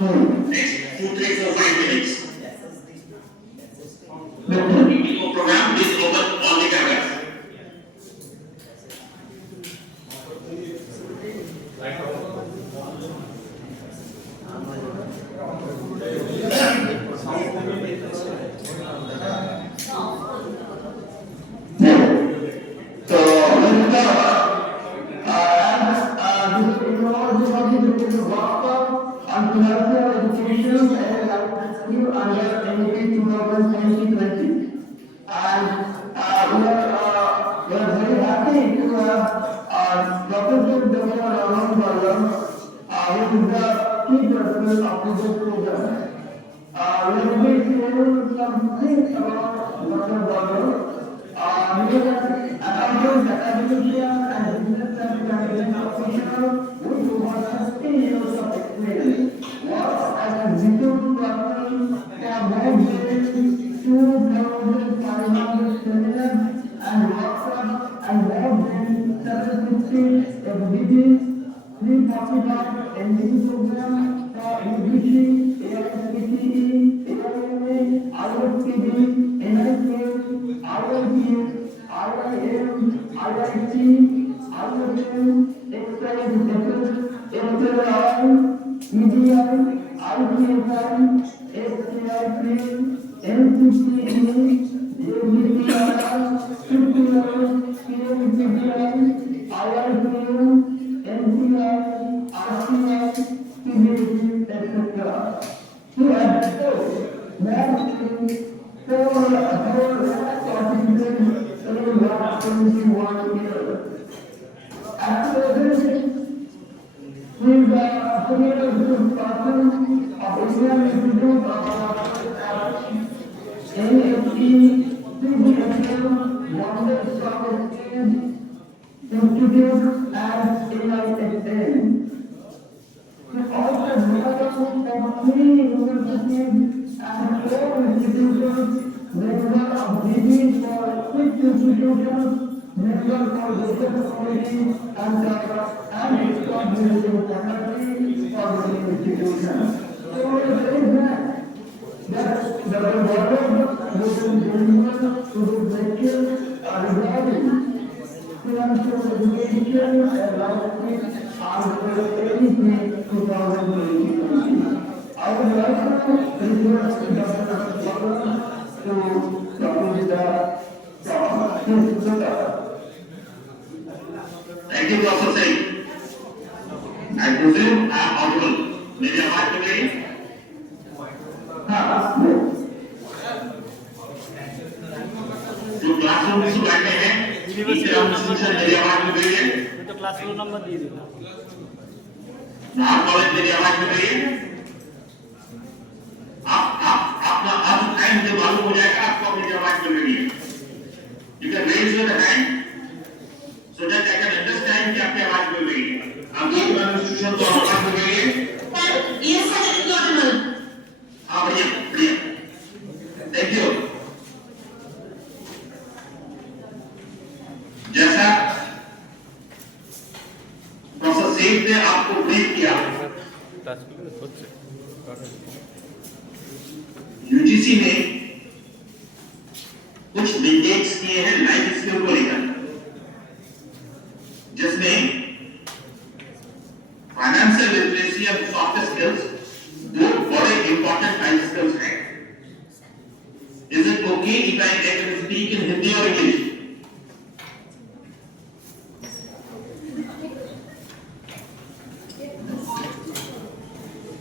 Next 2, 3, 4, 5 minutes. The program is open all the cameras. Thank you, Professor Singh. I presume I am audible. मेरी आवाज मिल रही है? जो classroom में बैठे हैं, इंस्टीट्यूशन मेरी आवाज मिल रही है? तो क्लासरूम नंबर दे देना। कॉलेज मेरी आवाज मिल रही है? आप टाइम से मालूम हो जाएगा आपको मेरी आवाज मिल रही है। You can raise your hand so that I can understand कि आपकी आवाज मिल रही है। आप एक इंस्टीट्यूशन को आवाज मिल रही है? Yes, sir, it's audible. हाँ भैया, बढ़िया। Thank you. जैसा प्रोफेसर सेठ ने आपको ब्रीफ किया, यूजीसी ने कुछ इंडेक्स किए हैं लाइफ स्किल को लेकर, जिसमें फाइनेंशियल लिटरेसी और सॉफ्ट स्किल्स दो बड़े इंपॉर्टेंट लाइफ स्किल्स हैं। Is it okay if I can speak in Hindi और इंग्लिश?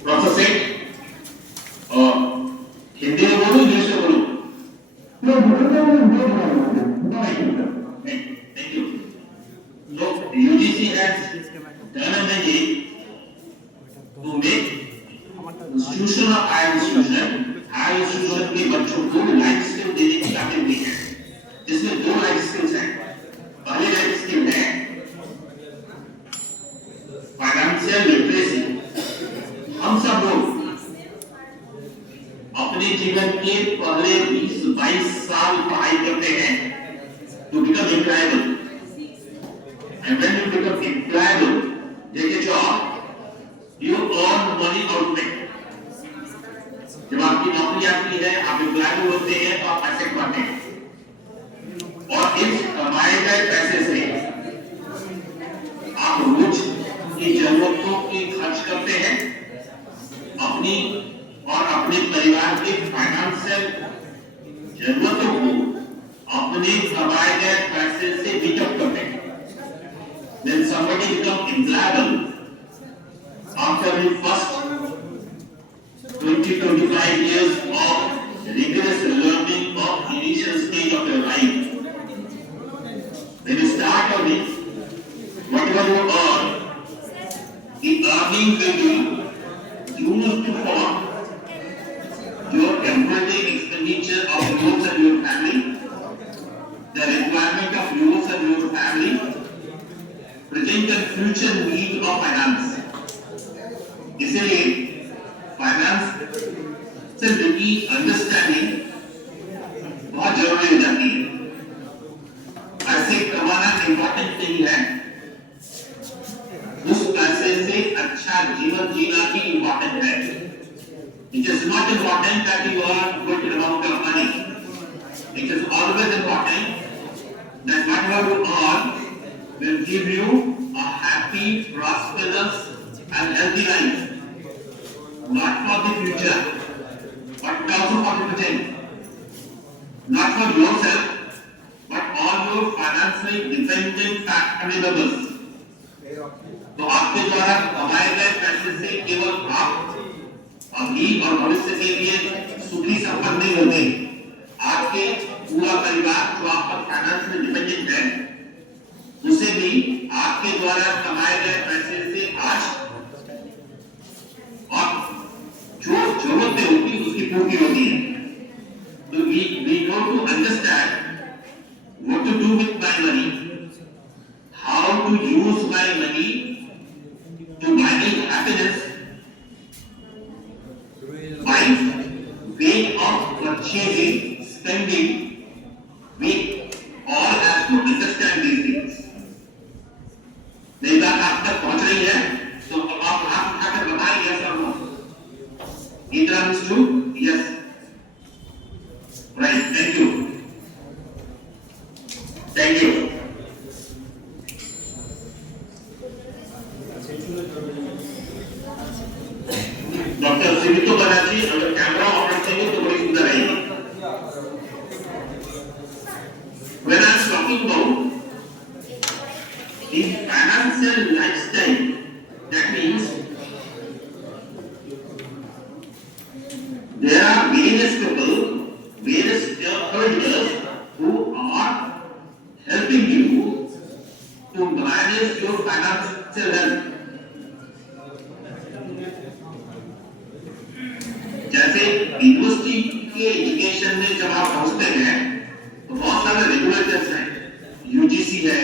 प्रोफेसर सेठ, हिंदी में बोलूं इंग्लिश में बोलूं? Thank you. So UGC has done a mandate to make institution of higher institution के बच्चों को लाइफ स्किल देने की ताकत दी है। इसमें दो लाइफ स्किल्स हैं। पहली लाइफ स्किल है फाइनेंशियल लिटरेसी। हम सब लोग अपने जीवन के पहले 20-22 साल पढ़ाई करते हैं to become employable, and when you become employable, take a job, you earn money out of it, आपकी नौकरी आती है, आप एम्प्लॉय होते हैं, तो आप पैसे कमाते हैं और इस कमाए गए पैसे से आप रोज की जरूरतों की खर्च करते हैं, अपनी और अपने परिवार के फाइनेंशियल जरूरतों को अपने कमाए गए पैसे से मीटअप करते हैं। When somebody becomes employable after the first 20-25 years of rigorous learning of initial stage of your life, when you start earning, whatever you earn, the earning will be used for your temporary expenditure of yours and your family, the requirement of yours and your family, present and future need of finance. इसलिए finance से की understanding बहुत जरूरी हो जाती है। पैसे कमाना इम्पोर्टेंट नहीं है, उस पैसे से अच्छा जीवन जीना ही इम्पोर्टेंट है। It is not important that you are good amount of money. It is always important that whatever you earn will give you a happy, prosperous and healthy life. Not for the future, but also for the present. Not for yourself, but all your financially dependent family members. तो आपके द्वारा कमाए गए पैसे से केवल आप अभी और भविष्य के लिए सुखी संपन्न नहीं होते, आपके पूरा परिवार जो आप पर फाइनेंस में डिपेंडेंट है, उसे भी आपके द्वारा कमाए गए पैसे से आज और जो जरूरतें होती है उसकी पूर्ति होती है। तो we know to understand what to do with my money, how to use my money to buy me happiness by way of purchasing, spending. We all have to understand these things. मेरी बात आप तक पहुंच रही है तो आप उठाकर बताएं yes or no. Either understood? Yes. Right. Thank you. Thank you. Doctor Simita Banerjee अगर कैमरा ऑन करेंगे तो बड़ी सुंदर रहेगी। When I am talking about the financial lifestyle, that means there are various people, various stakeholders who are helping you to manage your financial health. जैसे university के education में जब आप पहुंचते हैं तो बहुत सारे रेगुलेटर्स हैं, यूजीसी है,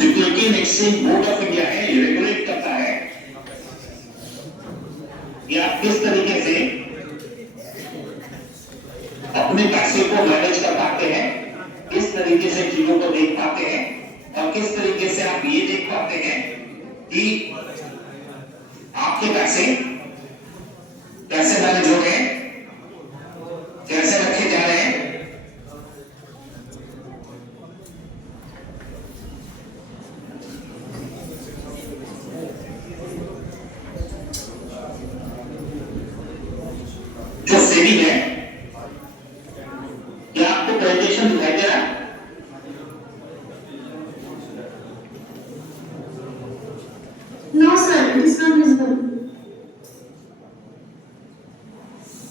security exchange board of India है, ये रेगुलेट करता है कि आप किस तरीके से अपने पैसे को मैनेज कर पाते हैं, किस तरीके से चीजों को देख पाते हैं और किस तरीके से आप ये देख पाते हैं कि आपके पैसे कैसे मैनेज हो गए, कैसे रखे जा रहे हैं। जो सेविंग है, क्या आपको प्रेजेंटेशन दिखाई दे रहा है? No, sir, it is not visible.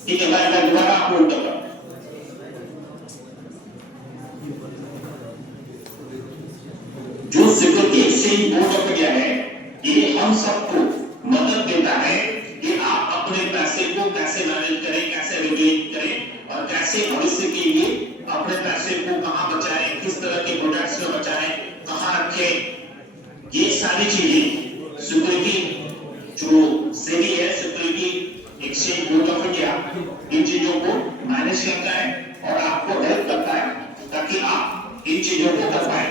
ठीक है, मैं दोबारा अपलोड करता हूं। जो security exchange board of India है, ये हम सबको मदद देता है कि आप अपने पैसे को कैसे मैनेज करें, कैसे रेगुलेट करें और कैसे भविष्य के लिए अपने पैसे को कहां बचाएं, किस तरह के प्रोडक्ट्स में बचाएं, कहां रखें। ये सारी चीजें सिक्योरिटी जो सेबी है, security exchange board of India, इन चीजों को मैनेज करता है और आपको हेल्प करता है ताकि आप इन चीजों को कर पाए।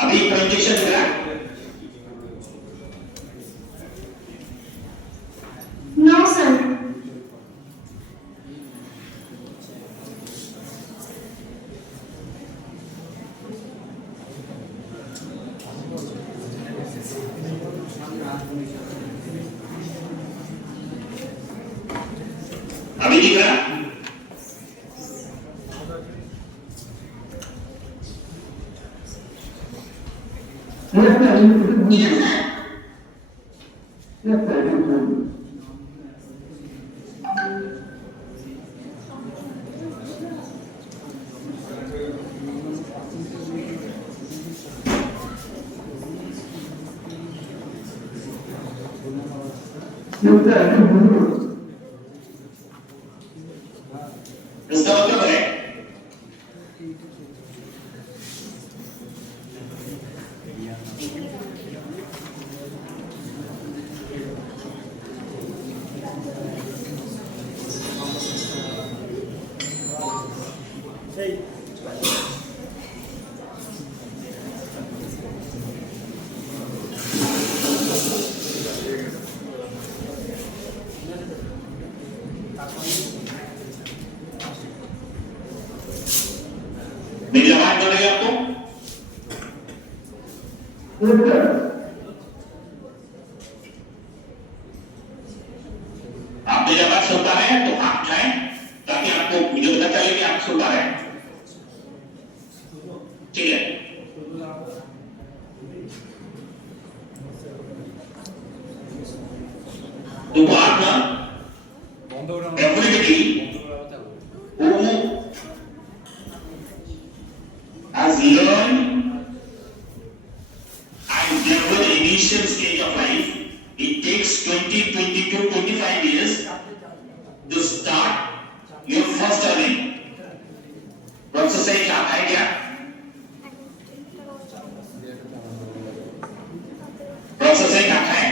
अभी प्रेजेंटेशन मिला? No, sir. अभी दिख रहा? Yes, sir. इसका मतलब है मेरी आवाज मिल रही है आपको? आप मेरी आवाज सुन पा रहे हैं तो हाथ उठाएं ताकि आपको मुझे पता चले कि आप सुन पा रहे हैं। ठीक है, तो बात ना definitely who has learned and there was the initial stage of life, it takes 20, 22, 25 years to start your first earning. Process सही क्या है क्या? प्रोसेस सही क्या है?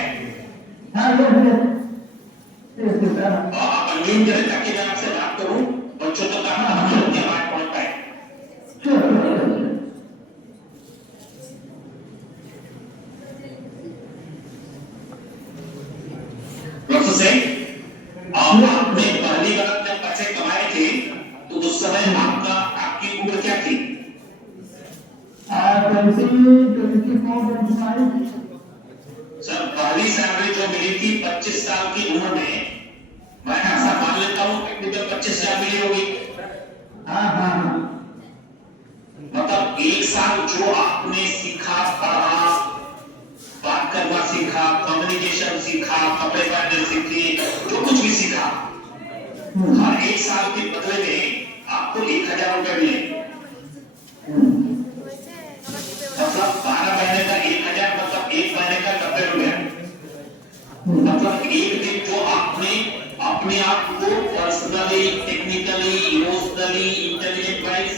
आप अनम्यूट करें ताकि मैं आपसे बात करूं, बच्चों तक आपकी आवाज पहुंच पाए। प्रोसेस है, आपने पहली बार जब पैसे कमाए थे तो उस समय आपकी उम्र क्या थी? 24, 25। सर पहली सैलरी जो मिली थी 25 साल की उम्र में, मैं ऐसा मान लेता हूँ टेक्निकल 25,000 मिली होगी। मतलब एक साल जो आपने सीखा, पढ़ा, बात करना सीखा, कम्युनिकेशन सीखा, कपड़े पहनने सीखे, जो कुछ भी सीखा, हर एक साल के बदले में आपको 1,000 रुपए मिले। मतलब 12 महीने का 1,000, मतलब एक महीने का 90 रुपया। मतलब एक दिन जो आपने अपने आप को personally, technically, emotionally, intelligent wise,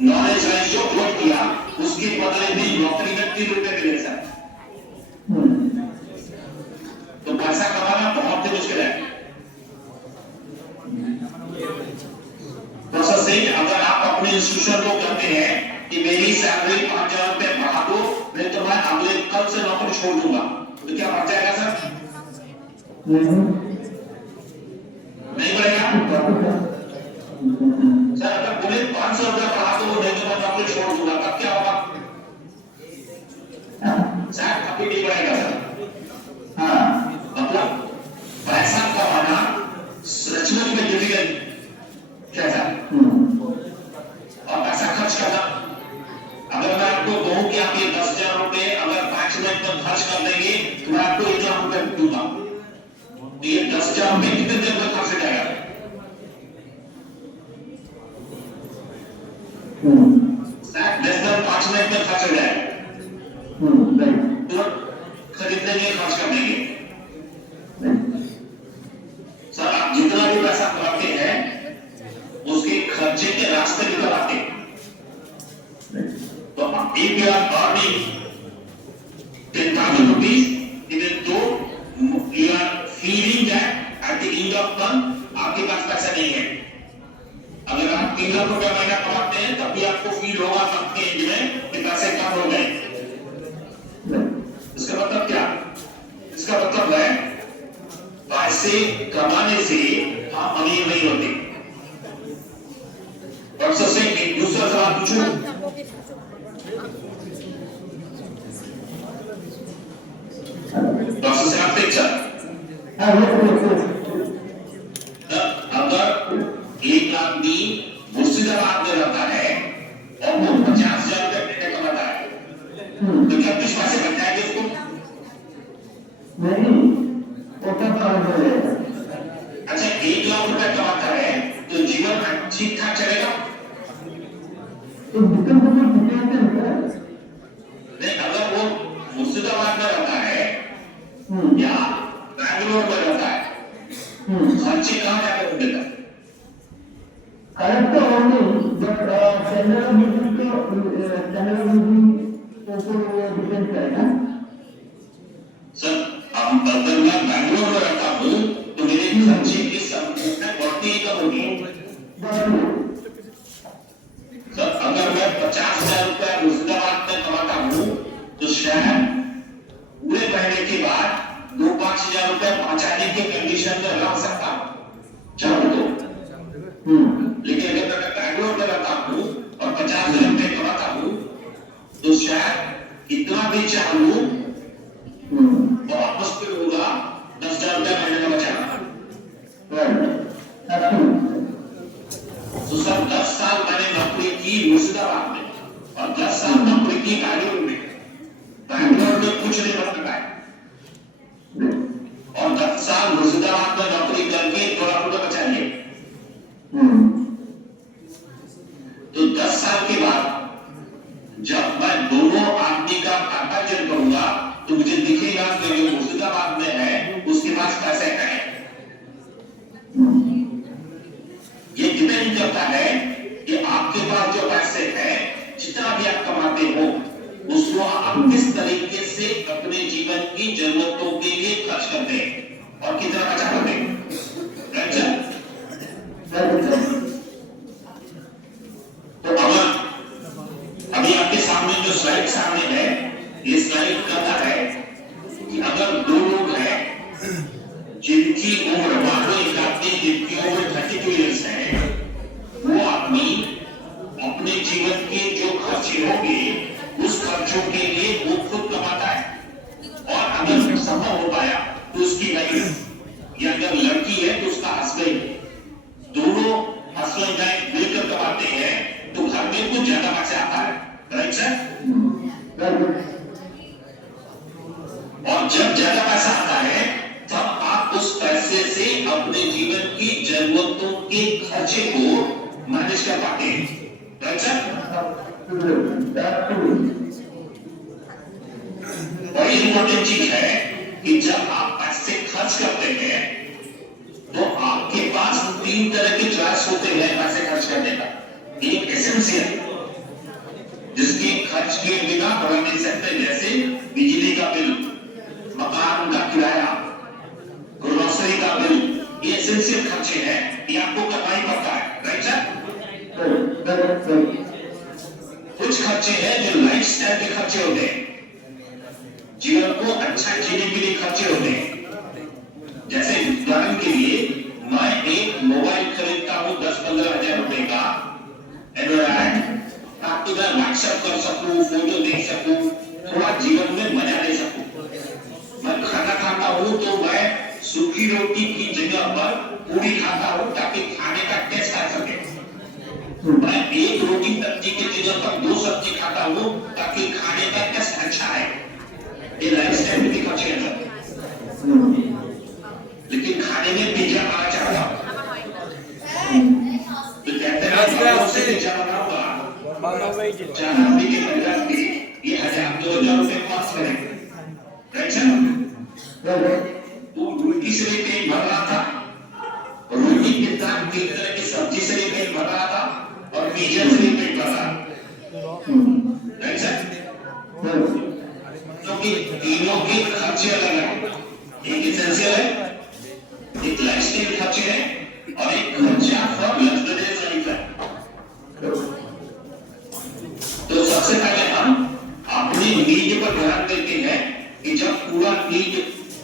knowledge wise जो ग्रोथ किया, उसके बदले में नौकरी में 3 रुपए मिले सर। कि मेरी सैलरी 5,000 रुपए बढ़ा दो, नहीं तो मैं अगले कल से नौकरी छोड़ दूंगा, तो क्या बढ़ जाएगा सर? नहीं बढ़ेगा सर। अगर बोले 500 रुपए बढ़ा दो, नहीं तो मैं नौकरी छोड़ दूंगा, तब क्या होगा सर? कभी नहीं बढ़ेगा सर। हाँ, मतलब पैसा कमाना सचमुच में डिफिकल्ट कैसा, और पैसा खर्च करना। अगर मैं आपको कहूं कि आप ये 10,000 रुपए अगर 5 मिनट तक खर्च कर देंगे तो मैं आपको 1,00,000 रुपए दूंगा, तो ये 10,000 रुपए कितने देर में खर्च हो जाएगा? लेस देन 5 मिनट में खर्च हो जाएगा, तो खरीदने के लिए खर्च कर देंगे। सर आप जितना भी पैसा कमाते हैं उसके खर्चे के रास्ते निकल आते हैं। तो if you are earning 10,000 rupees, even though you are feeling that at the end of month आपके पास पैसा नहीं है, अगर आप 3 लाख रुपया महीना कमाते हैं तब भी आपको फील होगा मंथ के एंड में कि पैसे कम हो गए। इसका मतलब क्या? इसका मतलब है पैसे कमाने से हम अमीर नहीं होते। और सबसे एक दूसरा सवाल पूछूं, डॉक्टर साहब पिक्चर, अगर एक आदमी मुर्शिदाबाद में रहता है और वो 50,000 रुपए महीने कमाता है, तो क्या कुछ पैसे बच जाएंगे उसको? नहीं, अच्छा 1,00,000 रुपए कमाता है तो जीवन ठीक ठाक चलेगा? नहीं, अगर वो मुर्शिदाबाद में रहता है या बैंगलोर में रहता है, खर्चे कहाँ जाकर देता है? Correct only but general meeting तो डिपेंड करेगा सर। अगर मैं बैंगलोर में रहता हूँ तो मेरे खर्चे की संख्या बढ़ती ही कम होगी सर। अगर मैं 50,000 रुपया मुर्शिदाबाद में कमाता हूँ तो शायद पूरे महीने के बाद 2-5,000 रुपए पहुंचाने के कंडीशन में रह सकता हूँ, चाहूँ तो। लेकिन अगर मैं बैंगलोर में रहता हूँ और 50,000 रुपए कमाता हूँ तो शायद इतना भी चाहूँ बहुत मुश्किल होगा 10,000 रुपए महीने में बचाना। तो सर 10 साल मैंने नौकरी की मुर्शिदाबाद में और 10 साल नौकरी की बैंगलोर में। बैंगलोर में कुछ नहीं बन पाया और 10 साल मुर्शिदाबाद में नौकरी करके 2 लाख रुपए बचा लिए। तो 10 साल के बाद जब मैं दोनों आदमी का कंपैरिजन करूंगा तो मुझे दिखेगा कि जो मुर्शिदाबाद में है उसके पास पैसे हैं। ये डिपेंड करता है कि आपके पास जो पैसे हैं, जितना भी आप कमाते हो, उसको आप किस तरीके से अपने जीवन की जरूरतों के लिए खर्च करते हैं और कितना बचा करते हैं। तो अभी आपके सामने जो स्लाइड सामने है, ये स्लाइड कहता है कि अगर 2 लोग हैं जिनकी उम्र मान लो एक आदमी जिनकी उम्र 32 इयर्स है, वो आदमी अपने जीवन के जो खर्चे होंगे उस खर्चों के लिए वो खुद कमाता है और अगर संभव हो पाया तो उसकी वाइफ या अगर लड़की है तो उसका हस्बैंड, दोनों हस्बैंड वाइफ मिलकर कमाते हैं तो घर में कुछ ज्यादा पैसा आता है। Right sir? और जब ज्यादा पैसा आता है तब आप उस पैसे से अपने जीवन की जरूरतों के खर्चे को मैनेज कर पाते हैं। Right sir? बड़ी इंपॉर्टेंट चीज है कि जब आप पैसे खर्च करते हैं तो आपके पास 3 तरह के चॉइस होते हैं पैसे खर्च करने का। एक एसेंशियल जिसके खर्च के बिना बढ़ नहीं सकते, जैसे बिजली का बिल, मकान का किराया, ग्रोसरी का बिल, ये एसेंशियल खर्चे हैं, ये आपको करना ही पड़ता है। Right sir? कुछ कुछ खर्चे हैं जो लाइफस्टाइल के खर्चे होते हैं, जीवन को अच्छा जीने के लिए खर्चे होते हैं। जैसे उदाहरण के लिए मैं एक मोबाइल खरीदता हूँ 10-15 हजार रुपए का, ताकि मैं व्हाट्सएप कर सकूं, फोटो देख सकूं, थोड़ा जीवन में मजा ले सकूं। मैं खाना खाता हूँ तो मैं सूखी रोटी की जगह पर पूरी खाता हूँ ताकि खाने का टेस्ट आ सके। मैं एक रोटी सब्जी की जगह पर 2 सब्जी खाता हूँ ताकि खाने का टेस्ट अच्छा है। ये लाइफस्टाइल की खर्चे हैं। लेकिन खाने में पिज्जा खाना चाहता हूँ तो कहते हैं उससे पिज्जा बनाऊंगा, चार आदमी के परिवार के ये 1000-2000 रुपए खर्च करेंगे। तो रोटी से भी पेट भर रहा था, रोटी के साथ 3 तरह की सब्जी से भी पेट भर रहा था और पिज्जा से भी पेट भर रहा था। क्योंकि तीनों के खर्चे अलग हैं। एक एसेंशियल है, एक लाइफस्टाइल खर्चे है और एक खर्चा फॉर लग्जरियस लाइफ है। तो सबसे पहले हम अपनी नीड पर ध्यान देते हैं कि जब पूरा नीड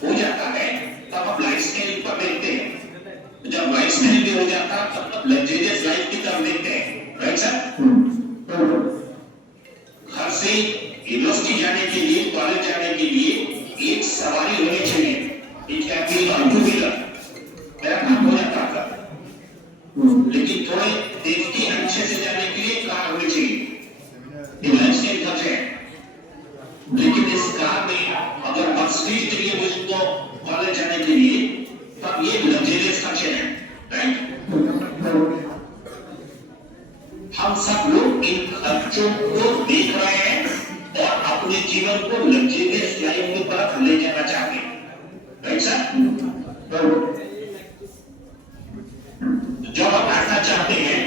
हो जाता है तब हम लाइफस्टाइल पर देखते हैं। जब लाइफस्टाइल भी हो जाता है तब तक लग्जरियस लाइफ की तरफ देखते हैं। Right sir? घर से यूनिवर्सिटी जाने के लिए, कॉलेज जाने के लिए एक सवारी होनी चाहिए। It can be a two wheeler, मेरा काम हो जाता था, लेकिन थोड़े सेफ्टी अच्छे से जाने के लिए कार होनी चाहिए। लाइफस्टाइल खर्चे हैं, लेकिन इस कार में अगर बस फीस चाहिए मुझको कॉलेज जाने के लिए तब ये लग्जरियस खर्चे हैं। राइट? हम सब लोग इन खर्चों को देख रहे हैं और अपने जीवन को लग्जरियस लाइफ की तरफ ले जाना चाहते हैं। Right sir? जब हम ऐसा चाहते हैं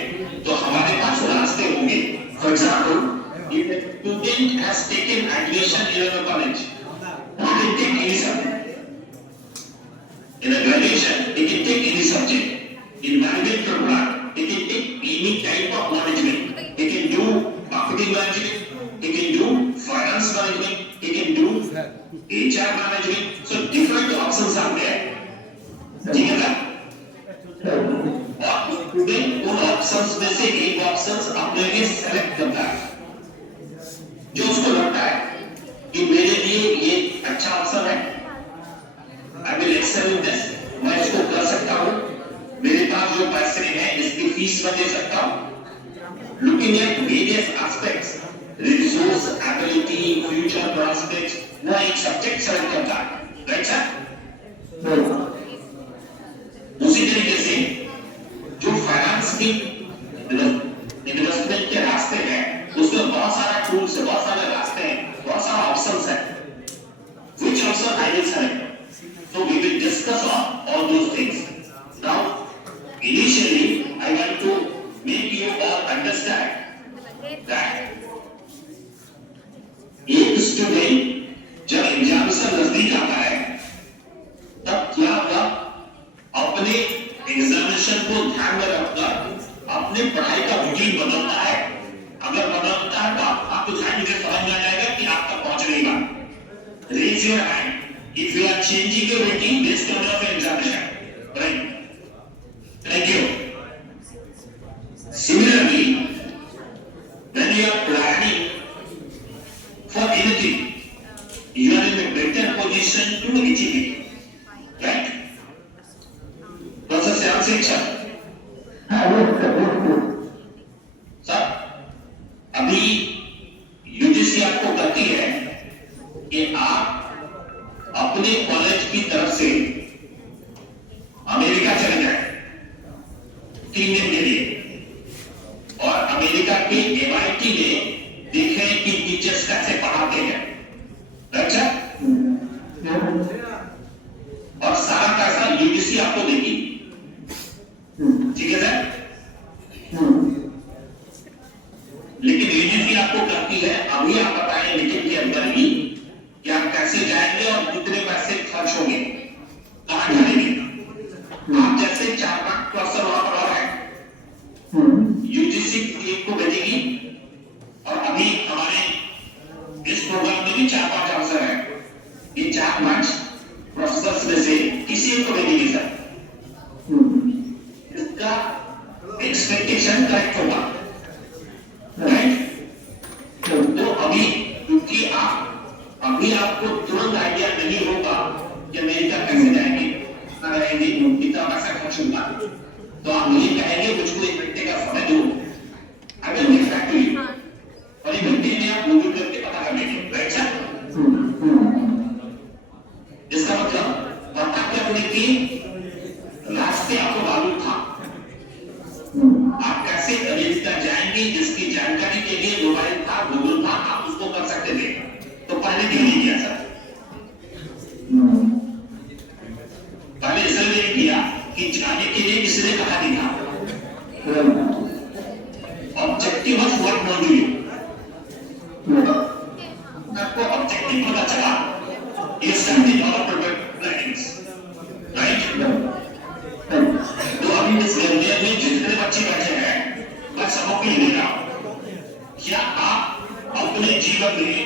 तो हमारे पास रास्ते होंगे। For example, if a student has taken admission in a college, he can take any subject. In a graduation, he can take any subject. In management program, he can take any type of management. He can do marketing management, he can do finance management, he can do HR management. So different options are there. ठीक है ना? और student उन options में से एक options अपने लिए सेलेक्ट करता है जो उसको लगता है कि मेरे लिए ये अच्छा ऑप्शन है, I will excel in this, मैं इसको कर सकता हूँ, मेरे पास जो पैसे हैं इसकी फीस मैं दे सकता हूँ। Looking at various aspects, resource, ability, future prospects, वो एक सब्जेक्ट सेलेक्ट करता है। Right sir? उसी तरीके से जो फाइनेंस की इन्वेस्टमेंट के रास्ते हैं उसमें बहुत सारा टूल्स है, बहुत सारे रास्ते हैं, बहुत सारा ऑप्शंस है। Which option I will select? So we will discuss on all those things. Now, initially I want to make you all understand that एक स्टूडेंट जब एग्जामिनेशन नजदीक आता है तब क्या वह अपने एग्जामिनेशन को ध्यान में रखकर अपने पढ़ाई का रूटीन बदलता है? अगर बदलता है तो आपको ध्यान से समझ में आ जाएगा कि आप तक पहुंच नहीं पा। Raise your hand if you are changing your routine based on your examination. Right? Thank you. Similarly when you are planning for anything, you are in a better position to achieve it. Right? Professor Shyam Singh sir. Sir, अभी UGC आपको कहती है कि आप अपने college की तरफ से अमेरिका चले जाएं 3 दिन के लिए और अमेरिका के MIT में देखें कि टीचर्स कैसे पढ़ाते हैं। अच्छा? और सारा पैसा यूजीसी आपको देगी। ठीक है सर? लेकिन यूजीसी आपको कहती है अभी आप बताएं मीटिंग के अंदर ही कि आप कैसे जाएंगे और कितने पैसे खर्च होंगे, कहां जाएंगे। आप जैसे 4-5 क्वेश्चन वहां पर है, यूजीसी को भेजेगी और अभी भी 4-5 अवसर है, ये 4-5 प्रोफेसर्स में से किसी एक को दे दीजिए सर, इसका एक्सपेक्टेशन करेक्ट होगा, राइट? तो अभी क्योंकि अभी आपको तुरंत आइडिया नहीं होगा कि अमेरिका कैसे जाएंगे, ना रहेंगे, कितना पैसा खर्च होगा, तो आप ये कहेंगे मुझको 1 घंटे का समय दो, अगर मैं फैक्ट्री और 1 घंटे में आप गूगल करके पता कर लेंगे, राइट सर? इसका मतलब पता करने की रास्ते आपको मालूम था, आप कैसे अमेरिका जाएंगे जिसकी जानकारी के लिए मोबाइल था, गूगल था, आप उसको कर सकते थे, तो पहले क्यों नहीं किया सर? पहले इसलिए नहीं किया कि जाने के लिए किसी ने कहा नहीं था, objective of what not do, आपको ऑब्जेक्टिव पता चला, ये something of product plannings, right? तो अभी इस गलियारे में जितने बच्चे बैठे हैं, मैं सबको ये ले रहा हूं, क्या आप अपने जीवन में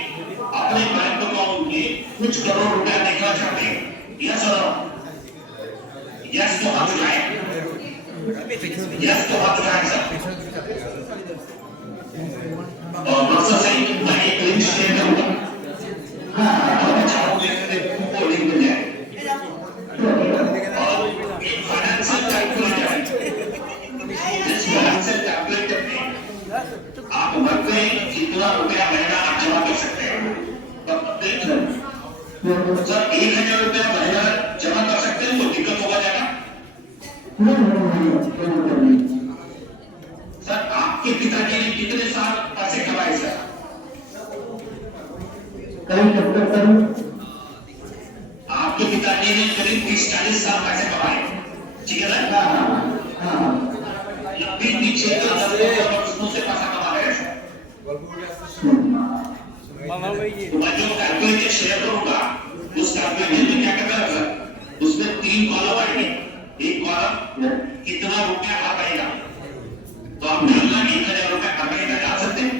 अपने बैंक अकाउंट में कुछ करोड़ रुपया देखना चाहते हैं? यस और यस तो हाथ उठाएं, यस तो हाथ उठाएं सर। और प्रोफेसर सही मैं एक लिंक शेयर करूंगा, हाँ चाहोगे वो लिंक मिल जाए, और एक फाइनेंशियल कैलकुलेटर, जिस फाइनेंशियल कैलकुलेटर में आप वर्ग में कितना रुपया महीना आप जमा कर सकते हैं, तब देख लो सर 1,000 रुपया महीना जमा कर सकते हैं, तो दिक्कत होगा जाएगा सर? आपके पिताजी ने कितने साल पैसे कमाए सर? आपके पिताजी ने करीब 30-40 साल पैसे कमाए, ठीक है ना? या फिर पीछे के 10 वर्षों से पैसा कमा रहे हैं। तो मैं जो कैलकुलेटर शेयर करूंगा, उस कैलकुलेटर में क्या करना है सर? उसमें 3 कॉलम आएंगे, एक कॉलम कितना रुपया आ पाएगा, तो आप डालना 1,000 रुपया कमाएगा, डाल सकते हैं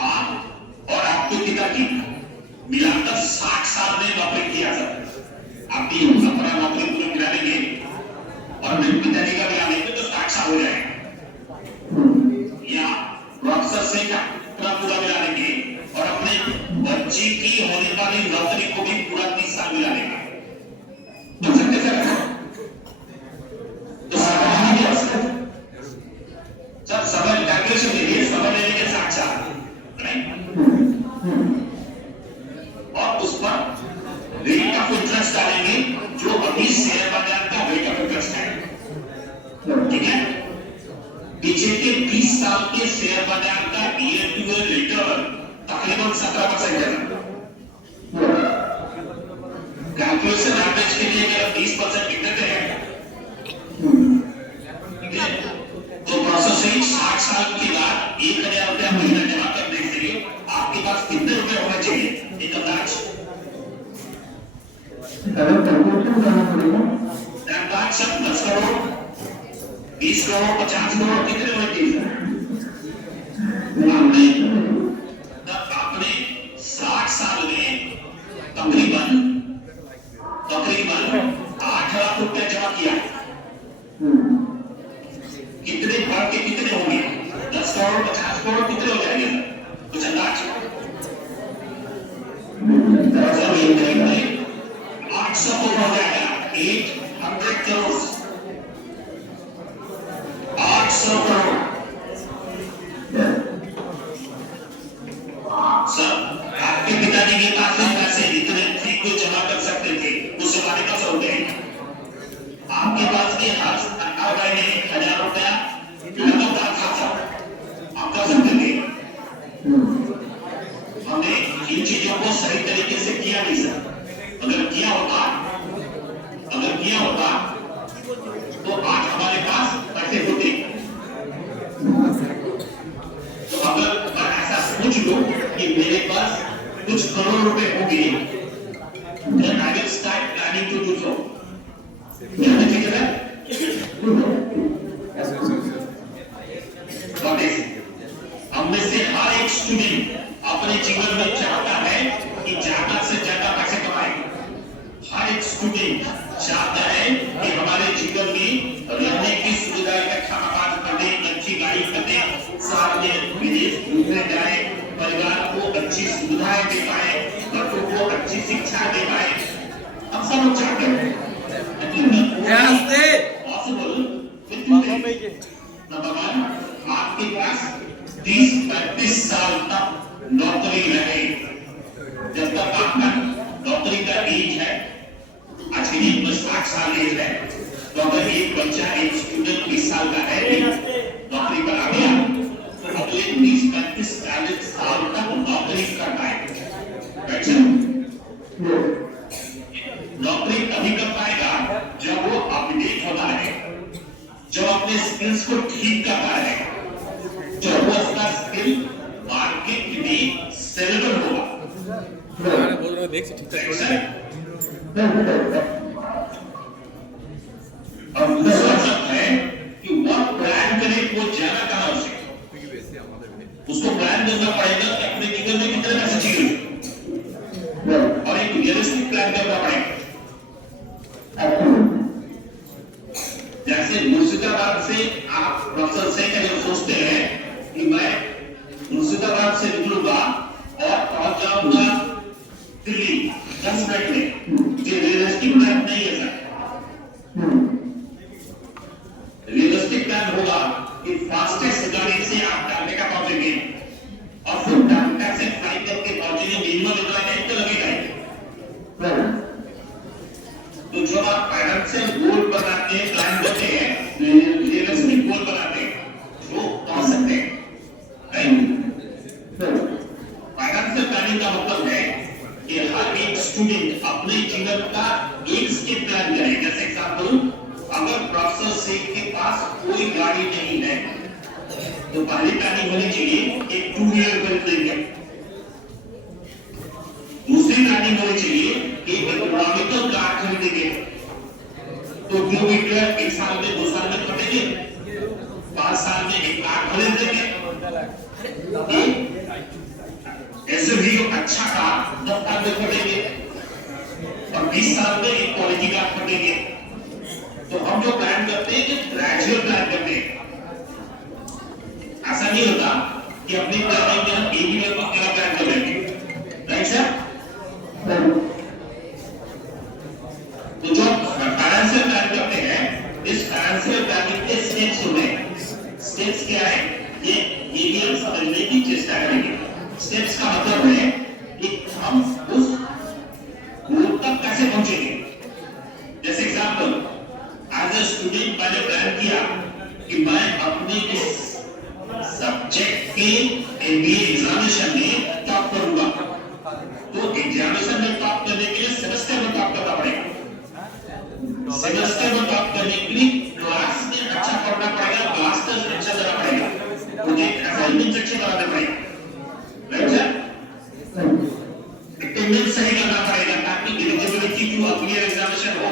आप और आपके पिताजी मिलाकर 60 साल में नौकरी किया सर। आप भी अपना नौकरी पूरी मिला लेंगे और मेरे पिताजी का मिला लेंगे तो 60 साल हो जाएगा, या प्रोफेसर से पूरा मिला लेंगे और अपने बच्चे की होने वाली नौकरी को भी पूरा 30 साल मिला लेंगे, तो सकते सर? तो सर समय कैलकुलेशन के लिए समय लेने के 60 साल, राइट? और उस पर रेट ऑफ इंटरेस्ट डालेंगे जो अभी शेयर बाजार का रेट ऑफ इंटरेस्ट है, ठीक है? पीछे के 20 साल के शेयर बाजार का ईयर टू ईयर रिटर्न तकरीबन 17% है। कैलकुलेशन एवरेज के लिए अगर 20% रिटर्न है, तो प्रोसेस से 60 साल के बाद 1,000 रुपया महीना जमा करने के लिए आपके पास कितने रुपए होने चाहिए? एक अंदाज, सब 10 करोड़, 20 करोड़, 50 करोड़, कितने होने चाहिए? आपने 60 साल में तकरीबन 8 लाख रुपया जमा किया, कितने बढ़ के कितने होंगे? 10 करोड़, 50 करोड़, कितने हो जाएंगे? कुछ अंदाज? 800 करोड़ हो जाएगा, 800 करोड़, 800 करोड़। सर आपके पिताजी के पास में पैसे इतने थे को जमा कर सकते थे, उस जमाने का सब होते हैं। आपके पास के हर महीने 1,000 रुपया लगातार खाता आप कर सकते थे। हमने इन चीजों को सही तरीके से किया नहीं सर। अगर किया होता तो आज हमारे पास पैसे होते। तो अगर मैं ऐसा सोच लूं कि मेरे पास कुछ करोड़ रुपए होंगे, then I will start planning to do so. क्या ठीक है? हम में से हर एक स्टूडेंट अपने जीवन में चाहता है कि ज्यादा से ज्यादा पैसे कमाए। हर एक स्टूडेंट चाहता है कि हमारे जीवन में रहने की सुविधा, इकट्ठा आवाज करने, अच्छी गाड़ी करने, साथ में विदेश घूमने जाए, परिवार को अच्छी सुविधाएं दे पाए, बच्चों को अच्छी शिक्षा दे पाए, हम सब लोग चाहते हैं। नंबर वन, आपके पास 30-35 साल तक नौकरी रहे। जब तक आपका नौकरी का एज है, आज के दिन में 60 साल एज है, तो अगर एक बच्चा, एक स्टूडेंट 20 साल का है, नौकरी पर आ गया, तो अगले 30-35-40 साल तक नौकरी कर पाएगा। नौकरी तभी कर पाएगा जब वो अपडेट होता है, जब अपने स्किल्स को ठीक करता है, जब वो अपना स्किल मार्केट में सेलेबल होगा। बोल रहे हो देख से ठीक ठाक और दूसरा शब्द है कि वह प्लान करे, वो जाना कहां उसे, उसको प्लान करना पड़ेगा कि अपने जीवन में कितने पैसे चाहिए और एक रियलिस्टिक प्लान करना पड़ेगा। जैसे मुर्शिदाबाद से आप प्रोफेसर से अगर सोचते हैं कि मैं मुर्शिदाबाद से निकलूंगा और पहुंच जाऊंगा दिल्ली 10 मिनट में, ये रियलिस्टिक प्लान नहीं है सर। रियलिस्टिक प्लान होगा कि फास्टेस्ट गाड़ी से आप टाटा पहुंचेंगे और फिर टाटा से फ्लाइट करके पहुंचेंगे, मिनिमम इतना टाइम तो लगेगा। तो जो आप फाइनेंशियल गोल बनाते हैं, प्लान करते हैं, रियलिस्टिक गोल बनाते हैं, वो पहुंच सकते हैं। फाइनेंशियल प्लानिंग का मतलब है कि हर एक स्टूडेंट अपने जीवन का एक स्टेप प्लान करे। जैसे एग्जांपल, अगर प्रोफेसर शेख के पास कोई गाड़ी नहीं है, तो पहली प्लानिंग होनी चाहिए एक 2 व्हीलर खरीदेंगे। दूसरी प्लानिंग होनी चाहिए कि इकोनॉमिकल कार खरीदेंगे, तो 2 व्हीलर 1 साल में 2 साल में खरीदेंगे, 5 साल में एक कार खरीद देंगे। ऐसे भी अच्छा कार 10 साल में खरीदेंगे और 20 साल में एक क्वालिटी कार खरीदेंगे। तो हम जो प्लान करते हैं कि ग्रेजुअल प्लान करते हैं। ऐसा नहीं होता कि अपनी प्लानिंग में हम एक ही बार पक्का प्लान कर लेंगे, राइट सर? तो जो फाइनेंशियल प्लान करते हैं, इस फाइनेंशियल प्लानिंग के स्टेप्स होते हैं। स्टेप्स क्या है, ये भी हम समझने की चेष्टा करेंगे। स्टेप्स का मतलब है कि हम उस गोल तक कैसे पहुंचेंगे। जैसे एग्जांपल, एज ए स्टूडेंट मैंने प्लान किया कि मैं अपने इस सब्जेक्ट के एमबीए एग्जामिनेशन में टॉप करूंगा, तो एग्जामिनेशन में टॉप करने के लिए सेमेस्टर में टॉप करना पड़ेगा। सेमेस्टर में टॉप करने के लिए क्लास में अच्छा पढ़ना पड़ेगा, क्लास टेस्ट अच्छा देना पड़ेगा, मुझे असाइनमेंट अच्छे बनाने पड़ेगा, राइट सर? अटेंडेंस सही करना पड़ेगा ताकि एलिजिबिलिटी टू अपीयर एग्जामिनेशन हो।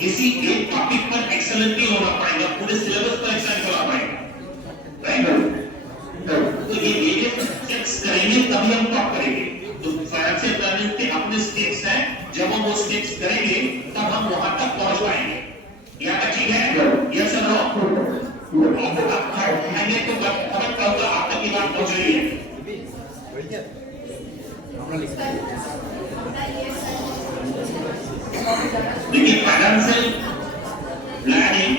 किसी एक टॉपिक पर एक्सेलेंट भी होना पड़ेगा, पूरे सिलेबस पर एक्सेलेंट होना पड़ेगा, राइट? तो ये वेरियस सब्जेक्ट्स करेंगे तभी हम टॉप करेंगे। तो फाइनेंशियल प्लानिंग के अपने स्टेप्स हैं, जब हम वो स्टेप्स करेंगे तब हम वहां तक पहुंच पाएंगे। यहाँ तक ठीक है? यस और नो? मैंने तो खबर करूंगा आप तक की बात पहुंच रही है। देखिए, फाइनेंशियल प्लानिंग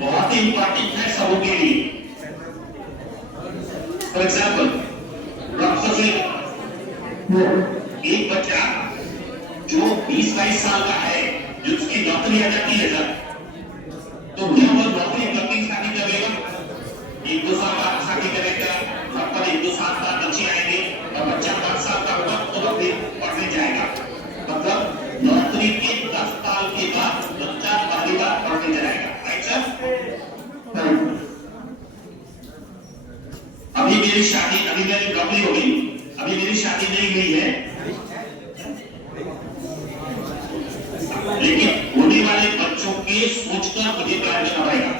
बहुत ही इंपॉर्टेंट है सबों के लिए। फॉर एग्जाम्पल, एक बच्चा जो 20-22 साल का है, जो उसकी नौकरी आ जाती है सर, तो क्या वो नौकरी करके शादी करेगा? 1-2 साल बाद शादी करेगा, पर 1-2 साल बाद बच्चे आएंगे और बच्चा 5 साल का होगा तो फिर पढ़ने जाएगा। मतलब नौकरी के 10 साल के बाद बच्चा पहली बार पढ़ने जाएगा, राइट सर? अभी मेरी शादी, अभी मेरी नौकरी हो गई, अभी मेरी शादी नहीं हुई है, लेकिन होने वाले बच्चों के सोचकर मुझे प्लान करना पड़ेगा।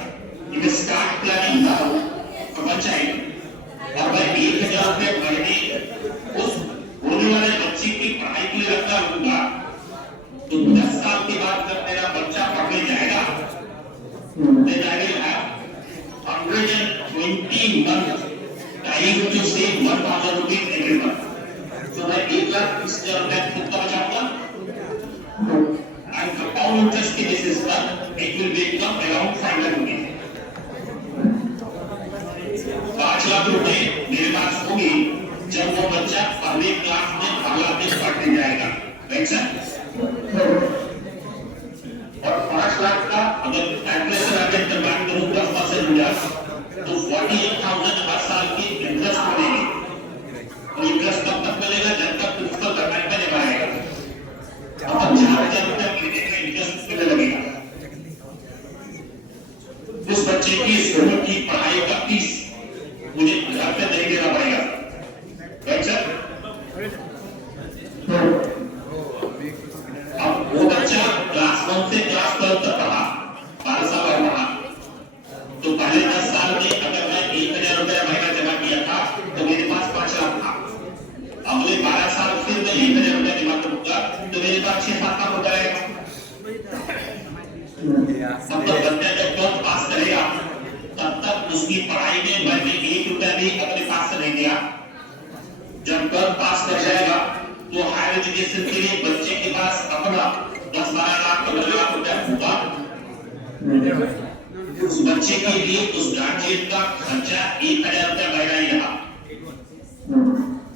Start planning now for my child, और मैं every month trying to save 1,000 rupees every month. So मैं 1,20,000 रुपए खुद का बचाऊंगा and compound interest के basis पर it will become around 5 lakh rupees. 5 lakh रुपए मेरे पास होंगे जब वो बच्चा पहले क्लास में बांग्लादेश पढ़ने जाएगा, राइट सर? और 5 लाख का अगर कैलकुलेशन आगे कंबाइन करूं 10% हो जाए तो 48,000 हर साल की इंटरेस्ट मिलेगी। और इंटरेस्ट तब तक मिलेगा जब तक प्रिंसिपल पेमेंट में नहीं आएगा। अब 4,000 रुपए महीने का इंटरेस्ट मिलने लगेगा। उस बच्चे की स्कूल की पढ़ाई का फीस मुझे घर पे नहीं देना पड़ेगा, राइट सर? अब वो बच्चा क्लास 1 से क्लास 12 तक पढ़ा, 12 साल पढ़ा, तो पहले 10 साल में अगर मैं 1,000 रुपए महीना जमा किया था तो मेरे पास 5 लाख था। अगले 12 साल फिर मैं 1,000 रुपए जमा करूंगा तो मेरे पास 6-7 लाख हो जाएगा। अब तो बच्चा जब 12 पास करेगा तब तक उसकी पढ़ाई में मैंने 1 रुपया भी अपने पास से नहीं दिया। जब 12 पास कर जाएगा तो हायर एजुकेशन के लिए बच्चे के पास अपना 10-12 लाख 15 लाख रुपया होगा। उस बच्चे के लिए उस गार्जियन का खर्चा 1,000 रुपया महीना ही रहा,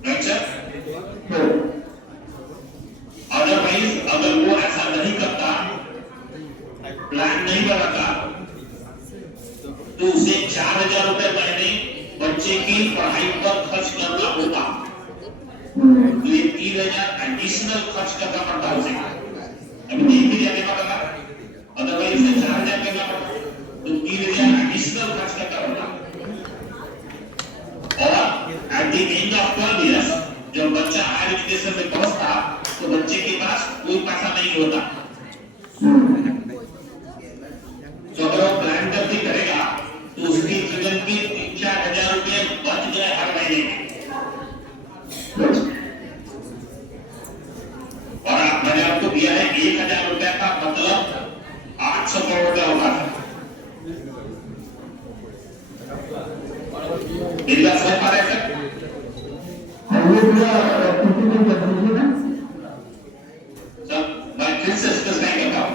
राइट सर? अदरवाइज अगर वो ऐसा नहीं करता, प्लान नहीं बनाता, तो उसे 4,000 रुपए महीने बच्चे की पढ़ाई पर खर्च करना होता। तो ये 3,000 एडिशनल खर्च करना पड़ता उसे। अभी 3,000 देना पड़ता, अदरवाइज उसे 4,000 देना पड़ता, तो 3,000 एडिशनल खर्च करना पड़ता। और at the end of 12 years जब बच्चा हायर एजुकेशन में पहुंचता तो बच्चे के पास कोई पैसा नहीं होता। तो अगर वो प्लान करके करेगा तो उसकी जीवन की 3-4 हजार रुपए बच गए हर महीने। और मैंने आपको दिया है 1,000 रुपए का मतलब 800 करोड़ रुपया होगा। मेरी बात समझ पा रहे हैं सर? सर मैं फिर से स्पष्ट नहीं करता हूं।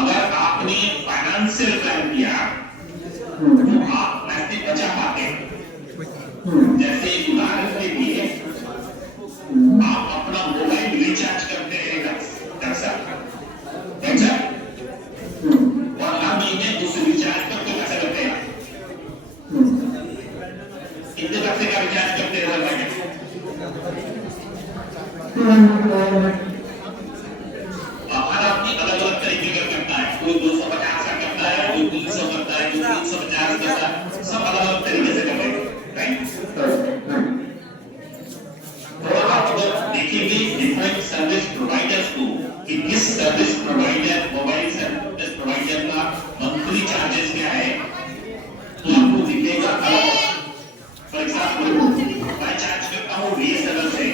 अगर आपने फाइनेंशियल प्लान किया तो आप पैसे बचा पाते हैं। जैसे उदाहरण के लिए आप अपना मोबाइल रिचार्ज करते हैं 10 साल, और हर महीने उस रिचार्ज पर तो पैसा करते हैं। कितने पैसे का रिचार्ज करते हैं हर महीने? हर आदमी अलग अलग तरीके का करता है। कोई 250 का करता है, कोई 300 करता है, कोई 350 करता है, सब अलग अलग तरीके से करते हैं, राइट? तो आप अगर देखेंगे डिफरेंट सर्विस प्रोवाइडर्स को कि किस service provider, mobile service provider का मंथली चार्जेस क्या है, तो आपको दिखेगा अलग। फॉर एग्जाम्पल मैं चार्ज करता हूँ BSNL से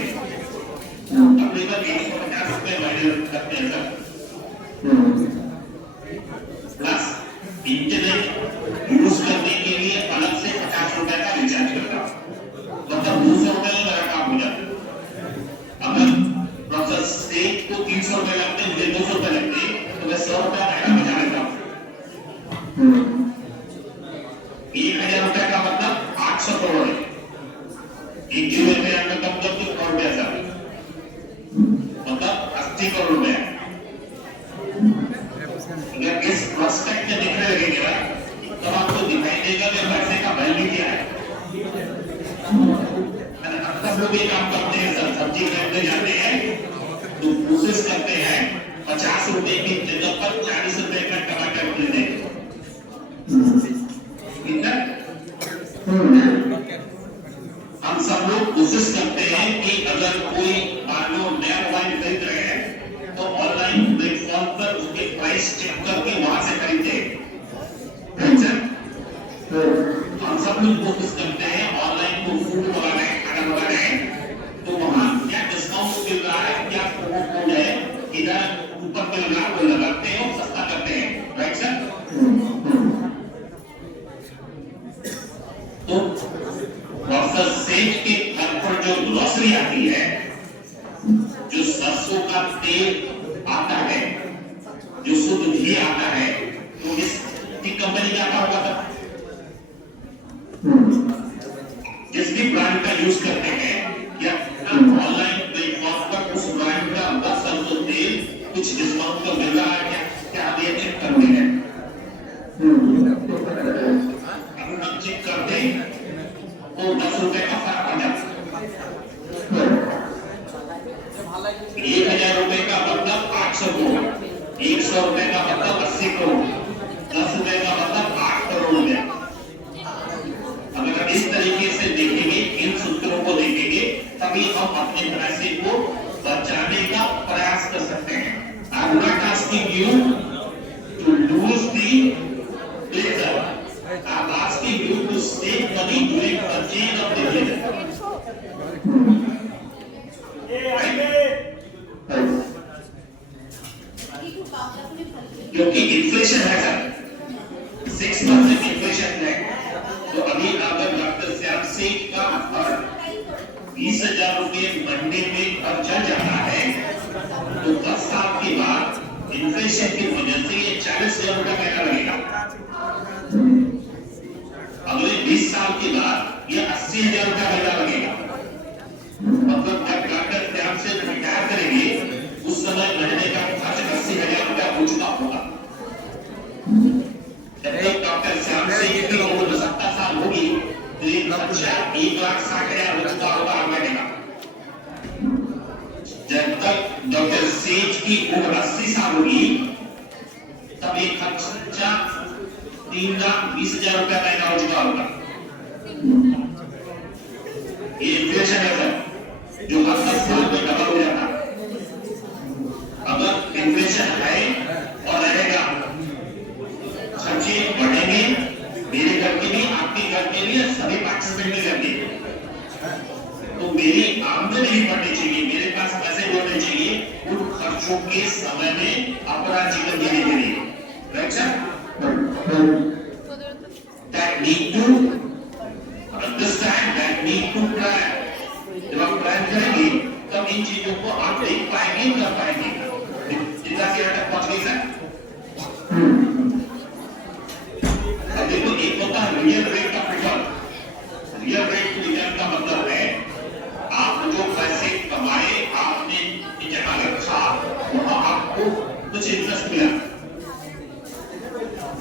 तकरीबन 150 रुपए महीने करते हैं सर, प्लस इंटरनेट यूज करने के लिए अलग से 50 रुपए का रिचार्ज करता हूँ, मतलब 200 रुपए में मेरा काम हो जाता है। अगर प्रोसेस स्टेट को 300 रुपए लगते हैं, मुझे 200 रुपए लगते हैं, तो मैं 100 रुपए महीना बचा लेता हूँ। 1,000 रुपए का मतलब 800 करोड़ है। 1 किलो में आपका कम कर दो करोड़ रुपया सर, मतलब 80 करोड़ रुपया। अगर इस प्रोस्पेक्ट में दिखने लगेंगे ना तब आपको दिखाई देगा कि पैसे का वैल्यू क्या है। सब लोग ये काम करते हैं सर, सब्जी खरीदने जाते हैं तो कोशिश करते हैं 50 रुपए की जगह पर 40 रुपए का टमाटर खरीदे। हम सब लोग कोशिश करते हैं कि अगर कोई मान लो नया मोबाइल खरीद रहे हैं तो ऑनलाइन प्लेटफॉर्म पर उसके प्राइस चेक करके वहां से खरीदे। हम सब लोग कोशिश करते हैं ऑनलाइन को फूड मंगा रहे हैं, खाना मंगा रहे हैं, तो वहां क्या डिस्काउंट मिल रहा है, क्या प्रोमो कोड है, इधर ऊपर पे लगाते हैं और सस्ता करते हैं, राइट सर? तो प्रोफेसर सेठ के घर पर जो ग्रोसरी आती है, जो सरसों का तेल आता है, जो शुद्ध घी आता है, तो इसकी कंपनी क्या होगा था? जिस भी ब्रांड का यूज करते हैं या ऑनलाइन प्लेटफॉर्म पर उस ब्रांड का बस सरसों तेल कुछ डिस्काउंट तो मिल रहा है क्या? क्या आप ये चेक करते हैं? हम चेक करते हैं तो 10 रुपए का फर्क पड़ जाता है। 1000 रुपए का मतलब 800 करोड़, 100 रुपए का मतलब 80 करोड़, 10 रुपए का मतलब 8 करोड़ रुपया। अगर इस तरीके से देखेंगे, इन सूत्रों को देखेंगे, तभी हम अपने पैसे को बचाने का प्रयास कर सकते हैं। I'm not asking you to lose the pleasure. I'm asking you to save money during the change of the pleasure. क्योंकि इन्फ्लेशन है सर, 6% इन्फ्लेशन है, तो अभी अगर डॉक्टर श्याम सेठ का और 20,000 रुपये महीने में खर्चा जाता है, तो 10 साल के बाद इन्फ्लेशन की वजह से ये 40,000 रुपया महीना लगेगा। अगले 20 साल के बाद ये 80,000 रुपया महीना लगेगा। मतलब जब डॉक्टर श्याम सेठ रिटायर करेंगे, उस समय महीने का खर्च 80,000 रुपया हो चुका होगा। जब तक डॉक्टर श्याम सेठ की उम्र 70 साल होगी, तो ये खर्चा 1,60,000 हो चुका होगा महीने का। जब तक डॉक्टर सेठ की उम्र 80 साल होगी, तब ये खर्चा 3,20,000 रुपया महीना हो चुका होगा। ये इन्फ्लेशन है सर, जो हर 10 साल में डबल हो जाता है। अगर इन्फ्लेशन है और रहेगा, खर्चे बढ़ेंगे, मेरे घर के भी, आपके घर के भी, सभी पार्टिसिपेंट के घर के। तो मेरी आमदनी भी बढ़नी चाहिए, मेरे पास पैसे बढ़ने चाहिए उन खर्चों के समय में अपना जीवन जीने के लिए। Right sir? That need to understand, that need to plan. जब आप प्लान करेंगे, तब इन चीजों को आप देख पाएंगे, कर पाएंगे। जितना सी तक पहुंच गई सर? अब देखो, एक होता है real rate of return. Real rate of return का मतलब है आप जो पैसे कमाए, आपने जमा रखा, वहां आपको कुछ इंटरेस्ट मिला।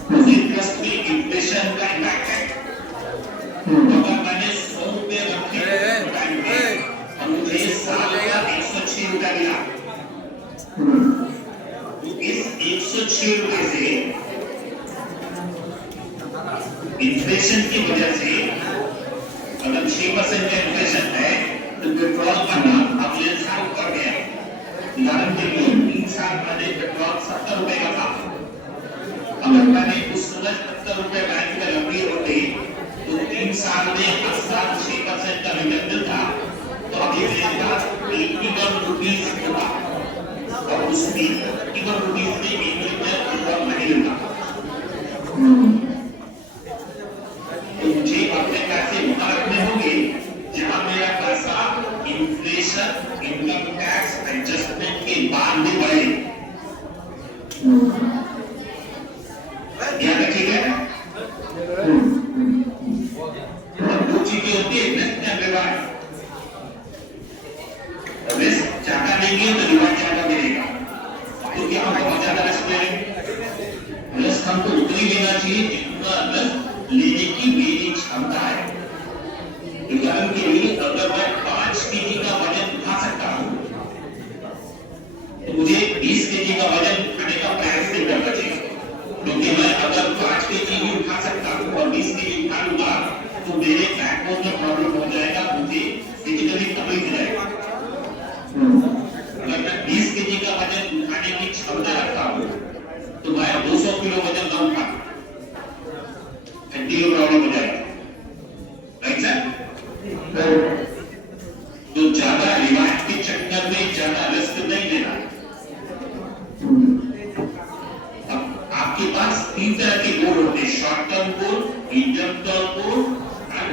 उस इंटरेस्ट में इन्फ्लेशन का इम्पैक्ट है। अगर मैंने 100 रुपये रखे और मुझे साल का 106 रुपया मिला, तो इस 106 रुपये से इन्फ्लेशन की वजह से अगर 6% का इन्फ्लेशन है, तो पेट्रोल का दाम अगले साल बढ़ गया। उदाहरण के लिए 3 साल पहले पेट्रोल 70 रुपए का था। अगर मैंने उस समय 70 रुपए बैंक में रखी होती, तो 3 साल में हर साल 6% का रिटर्न मिलता, तो अभी मेरे पास 81 रुपीस होगा, और उस 81 रुपीस में 1 लीटर पेट्रोल नहीं मिलता। तो मुझे अपने पैसे वहां रखने होंगे जहां मेरा पैसा इन्फ्लेशन, इनकम टैक्स एडजस्टमेंट के बाद भी बढ़े। ध्यान रखिएगा। दो चीजें होती है, रिस्क एंड रिवार्ड। रिस्क ज्यादा लेंगे तो रिवार्ड ज्यादा मिलेगा। तो क्या हम बहुत ज्यादा रिस्क ले लेंगे? रिस्क हमको उतना ही लेना चाहिए जितना रिस्क लेने की मेरी क्षमता है। उदाहरण के लिए अगर मैं 5 केजी का वजन उठा सकता हूं, तो मुझे 20 केजी का वजन उठाने का प्रयास नहीं करना चाहिए। क्योंकि मैं अगर 5 केजी ही उठा सकता हूं और 20 केजी उठा लूंगा, तो मेरे बैकबोन में प्रॉब्लम हो जाएगा, मुझे फिजिकली तकलीफ हो जाएगा। अगर मैं 20 केजी का वजन उठाने की क्षमता रखता हूं, तो मैं 200 किलो वजन न उठा, हड्डी में प्रॉब्लम हो जाएगा। Right sir? तो ज्यादा रिवाज के चक्कर में ज्यादा रिस्क नहीं लेना। अब आपके पास 3 तरह के गोल होते हैं, short term goal, medium term goal and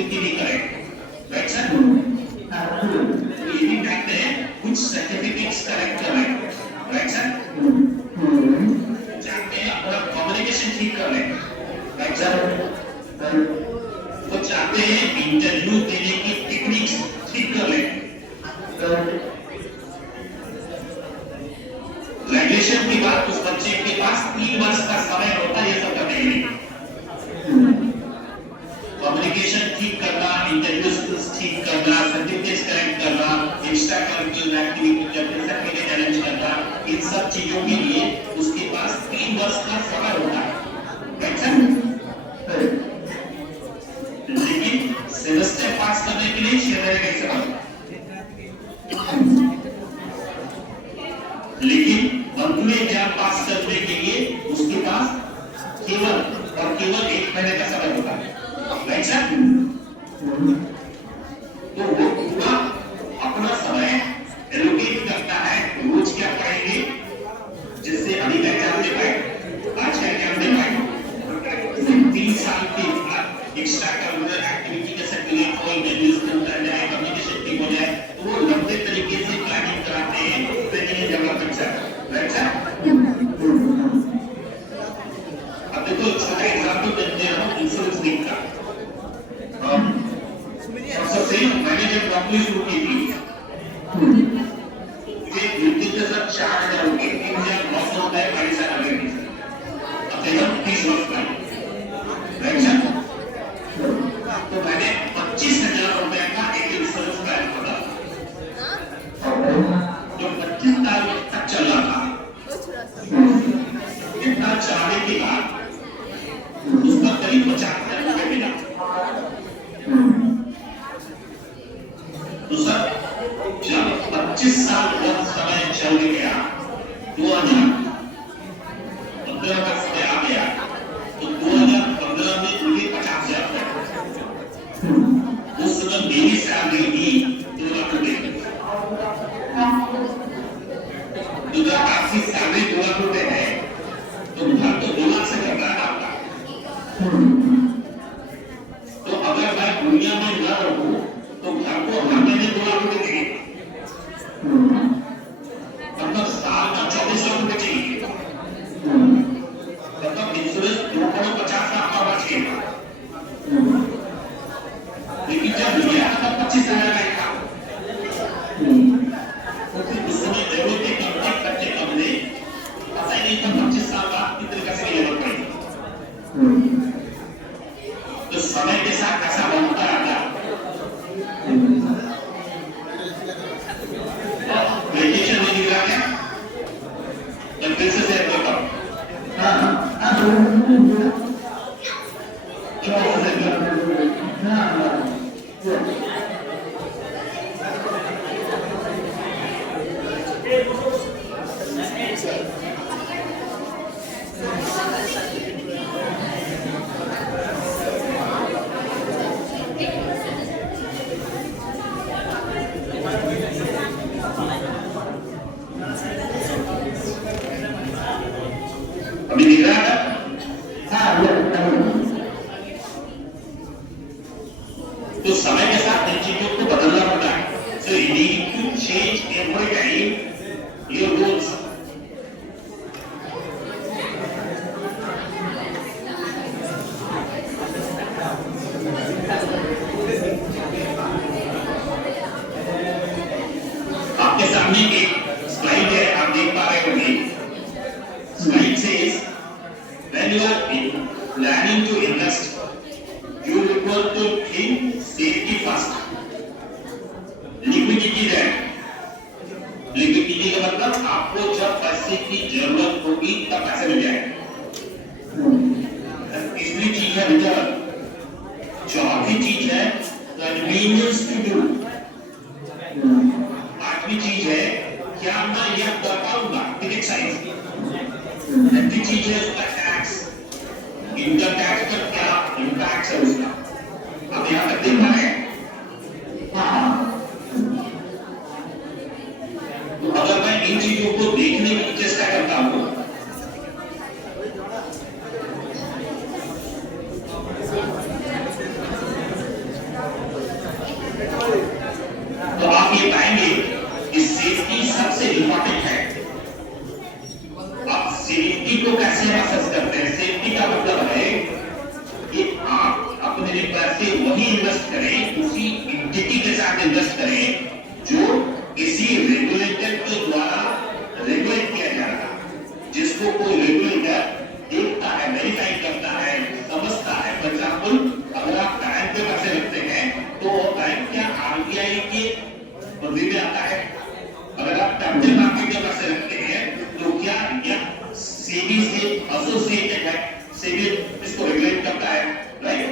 activity भी करें, राइट सर? ये भी कहते हैं कुछ सर्टिफिकेट्स करेक्ट करें, राइट सर? चाहते हैं अपना कम्युनिकेशन ठीक कर लें, राइट सर? वो चाहते हैं इंटरव्यू देने की टेक्निक्स ठीक कर लें। ग्रेजुएशन के बाद उस बच्चे के पास 3 वर्ष का समय होता है ये सब करने के लिए। कम्युनिकेशन ठीक करना, इंटरव्यू स्किल्स ठीक करना, सर्टिफिकेट्स करेक्ट करना, एक्स्ट्रा करिकुलर एक्टिविटी जैसे सर्टिफिकेट अरेंज करना, इन सब चीजों के लिए उसके पास 3 वर्ष का समय होता है, राइट सर? लेकिन सेमेस्टर पास करने के लिए 6 महीने का समय, लेकिन मंथली एग्जाम पास करने के लिए उसके पास केवल 1 महीने का समय होता है, राइट सर? तो वो पूरा अपना समय एलोकेट करता है, रोज क्या पढ़ेंगे जिससे अभी का एग्जाम दे पाए, आज का एग्जाम दे पाए, 3 साल के बाद एक्स्ट्रा करिकुलर एक्टिविटी के सर्टिफिकेट कोई इंटरव्यूज मिलता जाए, कम्युनिकेशन ठीक हो जाए, तो वो लंबे तरीके से प्लानिंग कराते हैं, training development sir, right sir? अब देखो छोटा एग्जाम्पल देते हैं इंश्योरेंस बैंक का। सबसे मैंने जब नौकरी शुरू की थी मुझे ड्यूटी के साथ 4,000 रुपए 3,900 रुपए मेरे साथ लगे थे। अब देखो 30 वर्ष का, राइट सर? तो मैंने 25,000 रुपए का एक इंश्योरेंस प्लान खोला जो 25 साल तक चल रहा था। इतना चलाने के बाद उसका करीब 50,000 रुपए मिला। तो सर जब 25 साल बहुत समय चल गया, 2015 का समय आ गया, तो 2015 में मुझे 50,000 रुपए, उस समय मेरी सैलरी भी 2 लाख रुपए, तो जब आपकी सैलरी 2 लाख रुपए है तो घर तो 2 लाख से करना है आपका। तो अगर मैं दुनिया में न रहूं तो घर को हर महीने 2 लाख रुपए चाहिए, मतलब साल का 24 लाख रुपए चाहिए, मतलब इंश्योरेंस 2,50 लाख का बचेगा। लेकिन जब लिया था 25,000 का था, उस समय रेगुलेटरी कंपनी कच्चे कमरे पता ही नहीं था 25 साल बाद कितने पैसे की जरूरत पड़ेगी। तो समय के साथ ऐसा बनता आता ग्रेजुएशन में निकला क्या जब फिर से करो अभी दिख रहा है? तो समय के साथ इन चीजों को बदलना पड़ता है। So you need to change every time your rules. आपके सामने एक स्लाइड है, आप देख पा रहे होंगे। Slide says, when you are planning to invest, you require to think safety first. Liquidity है। Liquidity का मतलब आपको जब पैसे की जरूरत होगी तब पैसे मिल जाएंगे। तीसरी चीज है रिटर्न। चौथी चीज है convenience to do। आठवीं चीज है क्या मैं यह कर पाऊंगा, टिकट साइज। छठी चीज है उसका टैक्स, इनकम टैक्स का क्या इम्पैक्ट है उसका। अब यहाँ तक देख रहे हैं। तो अगर मैं इन चीजों को देखने की चेष्टा करता हूँ प्रकार से वही इन्वेस्ट करें, उसी एंटिटी के साथ इन्वेस्ट करें जो किसी रेगुलेटर के द्वारा रेगुलेट किया जा रहा है, जिसको कोई रेगुलेटर देखता है, वेरीफाई करता है, समझता है। फॉर एग्जाम्पल, अगर आप बैंक पे पैसे रखते हैं तो बैंक क्या आरबीआई के वर्दी में आता है। अगर आप कैपिटल मार्केट में पैसे रखते हैं तो क्या सेबी से एसोसिएटेड है, सेबी इसको रेगुलेट करता है, राइट?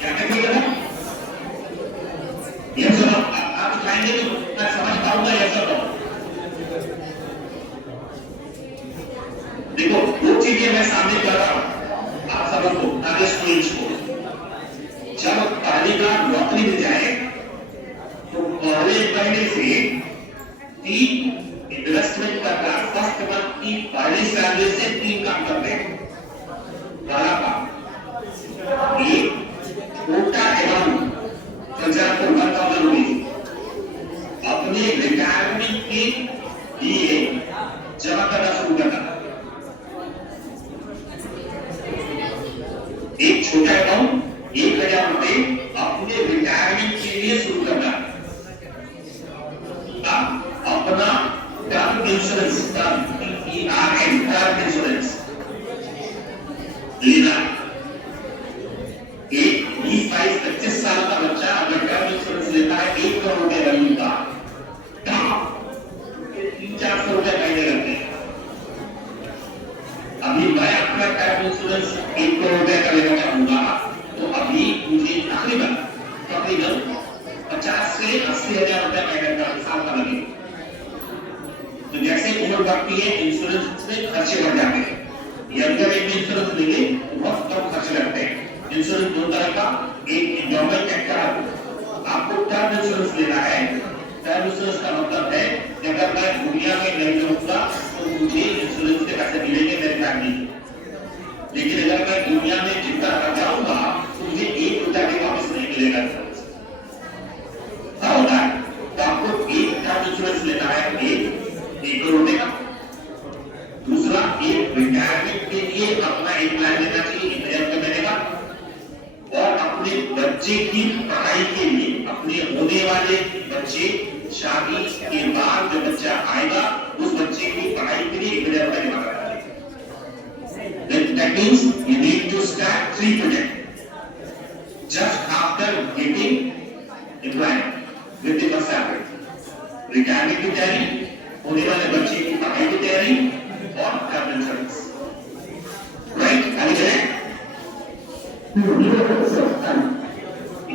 क्या कहिएगा? ये सब आप कहेंगे तो मैं समझ पाऊंगा ये सब। देखो, दो चीजें मैं सामने कर रहा हूं, आप सबको आगे स्टूडेंट्स को। जब तालिका नौकरी मिल जाए तो पहले से 3 इन्वेस्टमेंट करना, फर्स्ट मंथ की पहली सैलरी से 3 काम करते हैं। पहला काम, एक छोटा अमाउंट, फॉर एग्जाम्पल 1000 रुपीज अपने रिटायरमेंट के लिए जमा करना शुरू करना। एक छोटा अमाउंट 1000 रुपए अपने रिटायरमेंट के लिए शुरू करना। अपना टर्म इंश्योरेंस, टर्म इंश्योरेंस लेना। एक 20-25 साल का बच्चा अगर टर्म इंश्योरेंस लेता है 1 करोड़ रुपए वैल्यू का, 300-400 रुपए महीने लगते हैं। अभी मैं अपना टर्म इंश्योरेंस 1 करोड़ रुपए का लेना चाहूंगा तो अभी मुझे तकरीबन 50 से 80 हजार रुपए महीने का साल का लगेगा। तो जैसे उम्र बढ़ती है इंश्योरेंस में खर्चे बढ़ जाते हैं। यंगर एज में इंश्योरेंस लेंगे तो बहुत कम खर्च लगते हैं। इंश्योरेंस 2 तरह का, एक एंडोमेंट एक्ट का, आपको टर्म इंश्योरेंस लेना है। टर्म इंश्योरेंस का मतलब है कि अगर मैं दुनिया में नहीं रहूंगा तो मुझे इंश्योरेंस के पैसे मिलेंगे मेरे फैमिली को। लेकिन अगर मैं दुनिया में जिंदा रह जाऊंगा तो मुझे 1 रुपया भी वापस नहीं मिलेगा। क्या होता है? तो आपको एक टर्म इंश्योरेंस लेना है, 1 करोड़ रुपए का। दूसरा, एक रिटायरमेंट के लिए अपना एक प्लान लेना चाहिए 1000 रुपए महीने का। और अपने बच्चे की पढ़ाई के लिए, अपने होने वाले बच्चे, शादी के बाद जो बच्चा आएगा उस बच्चे की पढ़ाई के लिए 1000 रुपए जमा करना चाहिए। That means you need to start 3 projects just after getting employed with the first salary. Retirement की तैयारी, होने वाले बच्चे की पढ़ाई की तैयारी और टर्म इंश्योरेंस, राइट? आगे चलें।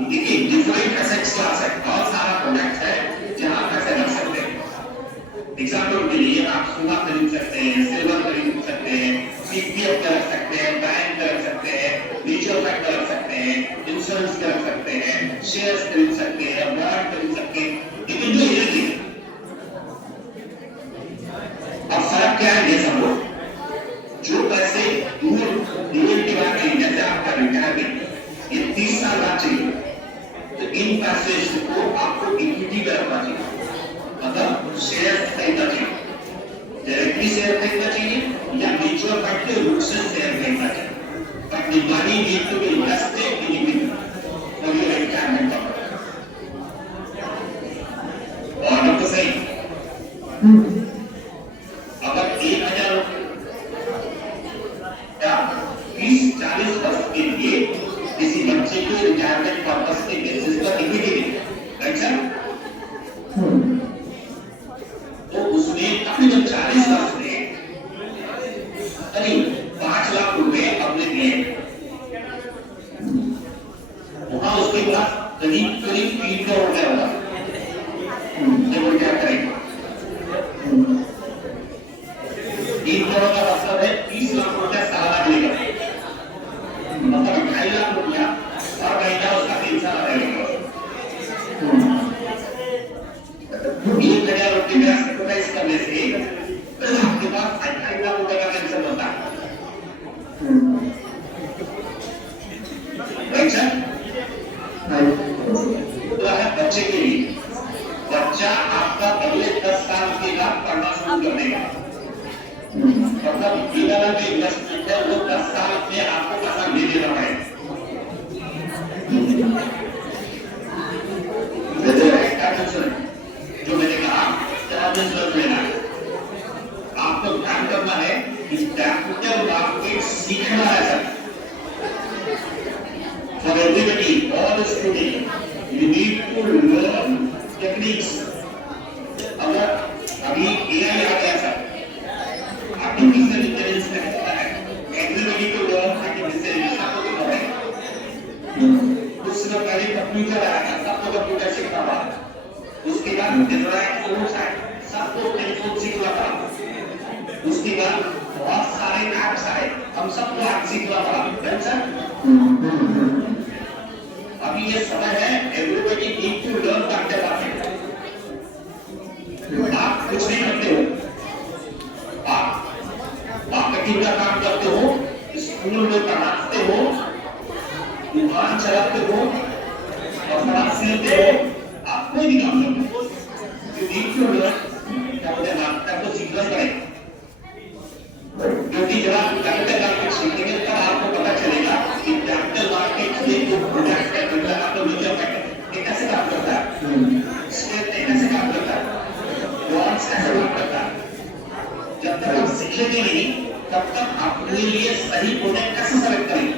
देखिए, डिफरेंट एसेट्स क्लास है, बहुत सारा प्रोडक्ट है जहां पैसे रख सकते हैं। एग्जाम्पल के लिए आप सोना खरीद सकते हैं, सिल्वर खरीद सकते हैं, पीपीएफ का रख सकते हैं, बैंक का रख सकते हैं, म्यूचुअल फंड का रख सकते हैं, इंश्योरेंस का रख सकते हैं, शेयर्स खरीद सकते हैं, बॉन्ड खरीद सकते हैं। लेकिन जो ये अब फर्क क्या है ये समझो। जो पैसे दूर के बाद जैसे आपका रिटायरमेंट ये 30 साल बाद चाहिए तो इन पैसे को आपको इक्विटी में रखना चाहिए, मतलब शेयर खरीदना चाहिए, डायरेक्टली शेयर खरीदना चाहिए या म्यूचुअल फंड के रूप से शेयर खरीदना चाहिए। But the money need to be invested in equity for your retirement purpose। और अब तो सही, अगर 1000 या 30-40 वर्ष के लिए किसी बच्चे को रिटायरमेंट पर्पस के बेसिस पर इक्विटी दी, अच्छा, तो उसमें तकरीबन 40 वर्ष में करीब 5 लाख रुपए अपने दिए। वहां उसके पास करीब 3 करोड़ रुपया होगा। वो क्या करेगा? 3 करोड़ का मतलब है 30 लाख रुपया सालाना मिलेगा, मतलब 2.5 लाख रुपया और महीना उसका 3 साल रहेगा। 1000 रुपये का सैक्रिफाइस करने से आपके पास 2.5 लाख रुपए का पेंशन होता है। तो है बच्चे के लिए, बच्चा आपका अगले 10 साल के बाद पढ़ना शुरू कर देगा, मतलब जो इन्वेस्टमेंट है वो 10 साल में आपको पैसा दे देना है। everybody, all the students, you need to learn techniques. अगर अभी AI आ गया सर, आर्टिफिशियल इंटेलिजेंस का होता है, everybody को learn आर्टिफिशियल इंटेलिजेंस को है। कुछ समय पहले कंप्यूटर आया था, सबको कंप्यूटर सीखना था। उसके बाद एंड्रॉइड फोन आए, सबको टेलीफोन सीखना था। उसके बाद बहुत सारे ऐप्स आए, हम सबको ऐप सीखना था, है सर? अभी ये समय है, everybody need to learn करते बातें। आप कुछ नहीं करते हो, आप मार्केटिंग का काम करते हो, स्कूल में पढ़ाते हो, दुकान चलाते हो, कपड़ा सिलते हो, आप कोई भी काम करते हो, you need to learn करते मार्केट को सीखना पड़ेगा। क्योंकि जब आप कैपिटल मार्केट सीखेंगे तब आपको पता चलेगा कि कैपिटल मार्केट में जो प्रोडक्ट है, मतलब आपका म्यूचुअल फंड ये कैसे काम करता है, स्टेट कैसे काम करता है, बॉन्ड्स कैसे काम करता है। जब तक आप सीखेंगे नहीं तब तक अपने लिए सही प्रोडक्ट कैसे सेलेक्ट करेंगे।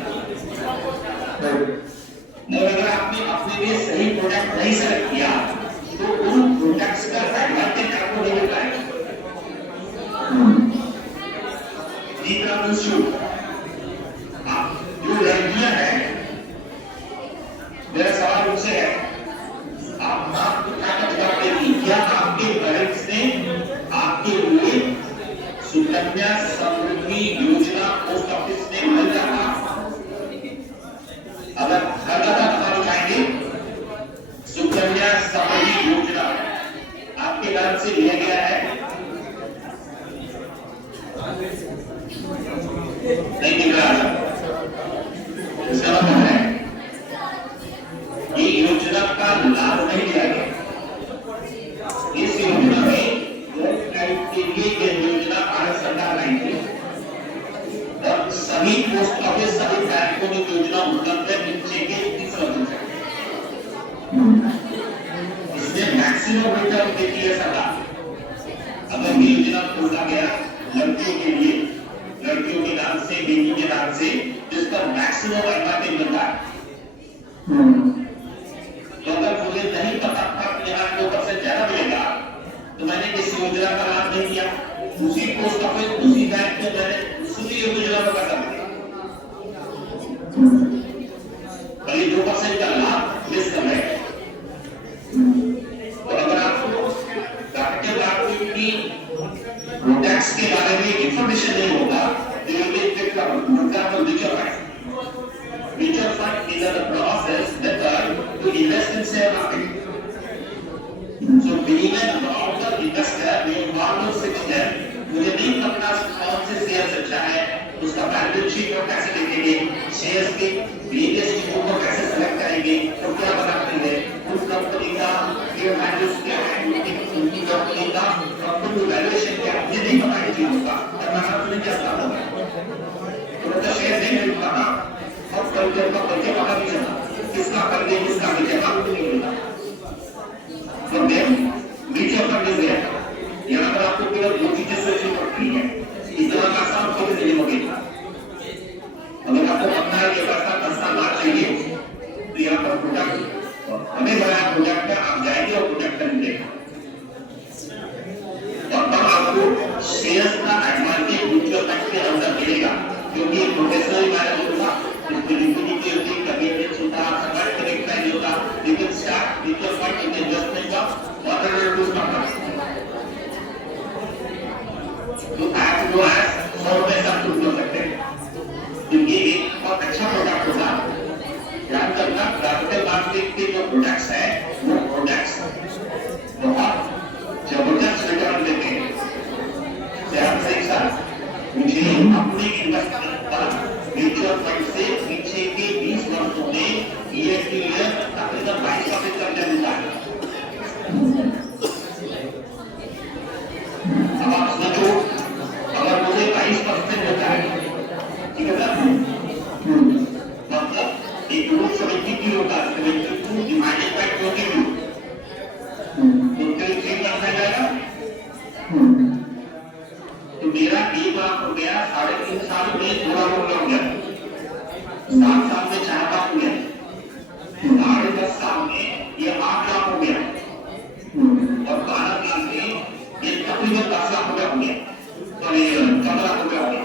अगर आपने अपने लिए सही प्रोडक्ट नहीं सेलेक्ट किया तो उन प्रोडक्ट्स का एडवांटेज आपको नहीं मिल पाएगा। आप जो लड़कियां हैं, मेरा सवाल उनसे है, आपको क्या जवाब देंगी? क्या आपके पेरेंट्स ने आपके लिए सुकन्या समृद्धि योजना पोस्ट ऑफिस में मिल रहा? अगर हर जगह हमारे जाएंगे, सुकन्या समृद्धि योजना आपके घर से लिया गया है, नहीं दिख रहा। इसका मतलब है ये योजना का लाभ नहीं लिया गया। इस योजना में के लिए ये योजना भारत सरकार लाई थी और सभी पोस्ट ऑफिस सभी बैंकों में योजना उपलब्ध है नीचे के 30%। इसमें मैक्सिमम रिटर्न देती है सरकार। अगर ये योजना खोला गया लड़कियों के लिए, लड़कियों के नाम से, बेटी के नाम से, जिसका मैक्सिमम एडवांटेज मिलता है, तो अगर मुझे नहीं पता था कि यहाँ 2% ज्यादा मिलेगा तो मैंने इस योजना का लाभ नहीं किया। उसी पोस्ट ऑफिस, उसी बैंक में मैंने उसी योजना का पैसा दिया, भले 2% का लाभ मिस कर रहे हैं। तो अगर आपको कैपिटल मार्केट की प्रोडक्ट्स के बारे में इंफॉर्मेशन नहीं होगा तो ये example mutual fund is a process method to invest in share market. So being an order investor, we want to sit there. मुझे नहीं पता कौन से शेयर अच्छा है, उसका बैलेंस शीट को कैसे देखेंगे, शेयर्स के वेरियस टीमों को कैसे सेलेक्ट करेंगे, तो क्या बनाते हैं, उस कंपनी का फेयर वैल्यूज क्या है, उनकी कंपनी का कंपनी वैल्यूएशन क्या है, मुझे नहीं पता है चीजों का, तब मैं आपको क्या बताऊंगा। तो शेयर नहीं मिल पाता और कल्चर का परिचय पता नहीं चला, किसका कर दे किसका नहीं आपको नहीं मिलता। तो मैं म्यूचुअल फंड में गया, यहाँ पर आपको केवल दो चीजें सोचनी पड़ती है, इतना आसान तो नहीं होगा। अगर आपको पता है कि पैसा 10 लाख चाहिए तो यहाँ पर प्रोडक्ट हमें बनाया प्रोडक्ट है, आप जाएंगे और प्रोडक्ट खरीदेंगे और तब आपको शेयर्स का एडवांटेज म्यूचुअल फंड के अंदर मिलेगा, क्योंकि प्रोफेशनल मैनेजर होगा, इसमें लिक्विडिटी होती है, कमिटमेंट होता है, सर्वाइव करेक्ट नहीं होता, लेकिन start mutual fund in investment का ₹100 करता है। तो आप जो है 100 रुपए से आप शुरू कर सकते हैं, क्योंकि एक बहुत अच्छा प्रोडक्ट होगा। ध्यान करना, कैपिटल मार्केट के जो प्रोडक्ट्स हैं वो प्रोडक्ट्स बहुत जबरदस्त रिटर्न देते हैं। मुझे अपने इन्वेस्टमेंट पर म्यूचुअल फंड से पीछे के 20 वर्षों में ईयर टू ईयर तकरीबन 22% का रिटर्न मिलता है। अब आप सोचो, अगर मुझे 22% मिलता है, ठीक है ना, मतलब एक रूप 72 होगा, 72 डिवाइडेड बाय 22, तो 3 करना जाएगा। तो मेरा 1 लाख हो गया, 3.5 साल में 2 लाख हो गया, 7 साल में 4 लाख हो गया। रुपया हो गया, तो ये 14 लाख रुपया हो गया।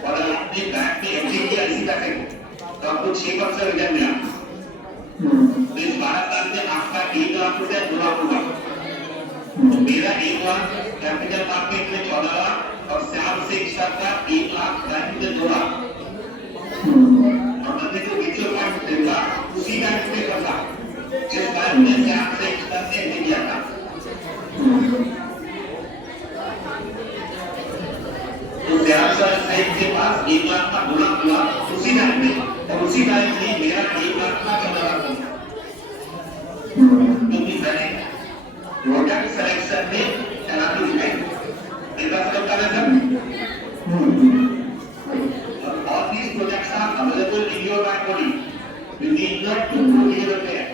और अगर आपने बैंक में एंट्री किया इसी पैसे को, तो आपको 6% रिटर्न मिला। तो इस 12 साल में आपका 1 लाख रुपया 2 लाख होगा। तो मेरा 1 लाख कैपिटल मार्केट में 14 लाख और श्याम से एक साथ का 1 लाख बैंक में 2 लाख। और मैंने जो म्यूचुअल फंड खरीदा उसी बैंक में करता, जिस बैंक में श्याम से एक साथ से नहीं किया था। तो श्याम से के पास 1 लाख का 2 लाख हुआ उसी बैंक में, और उसी बैंक में मेरा 1 लाख का 14 लाख हो गया। क्योंकि मैंने प्रोडक्ट सिलेक्शन में चलाती दिखाई इनका सबका सब all these products are available in your bank only. You need not to go here and there.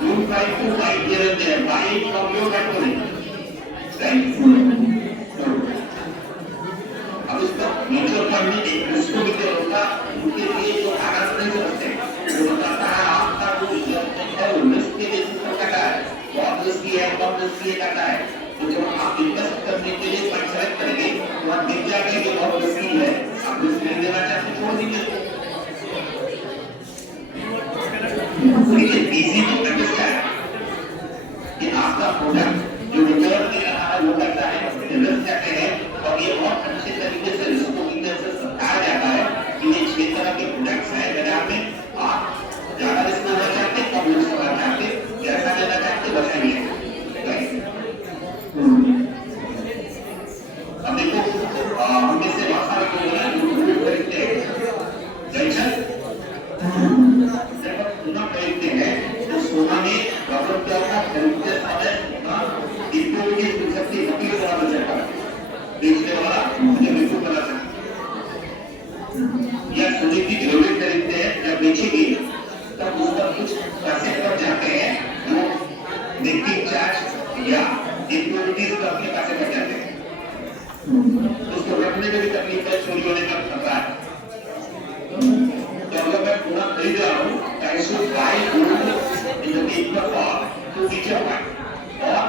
Don't try to buy here and there. Buy it from your bank only. Right? अब इसका mutual fund में एक उसको भी क्या होगा, उनके लिए जो आगाज नहीं समझते, वो बताता है आपका जो इन्वेस्टमेंट है वो रिस्क के लिए करता है, बहुत रिस्की है, कम रिस्की करता है। तो जब आप इन्वेस्ट करने के लिए फंड सेलेक्ट करेंगे तो आप देख जाएंगे कि बहुत रिस्की है, आप रिस्क नहीं लेना चाहते छोड़ दीजिए। इजी टू अंडरस्टैंड कि आपका प्रोडक्ट जो रिटर्न दे रहा है वो करता है, रिस्क कहते हैं, और ये बहुत अच्छे तरीके से रिस्क को से समझाया जाता है कि ये 6 तरह के प्रोडक्ट्स हैं बाजार में। आप ज्यादा रिस्क लेना चाहते, कम रिस्क लेना चाहते, कैसा लेना चाहते बताइए। अब देखो हम में से बहुत सारे लोग हैं जो खरीदते हैं जैसा जब सोना खरीदते हैं तो सोना में प्रॉब्लम क्या होता है, खरीदते समय सोना इनको की शक्ति नकली सोना मिल जाता है, बेचने वाला मुझे बिल्कुल पता चला। या सोने की ज्वेलरी खरीदते हैं जब बेचेंगे तब उस पर कुछ पैसे कट जाते हैं, जो मेकिंग चार्ज या इम्प्योरिटीज का अपने पैसे कट जाते हैं, उसको रखने में भी तकलीफ है, चोरी होने का खतरा है। तो अगर मैं पूरा खरीद रहा हूँ, I should buy gold in the paper form to mutual fund or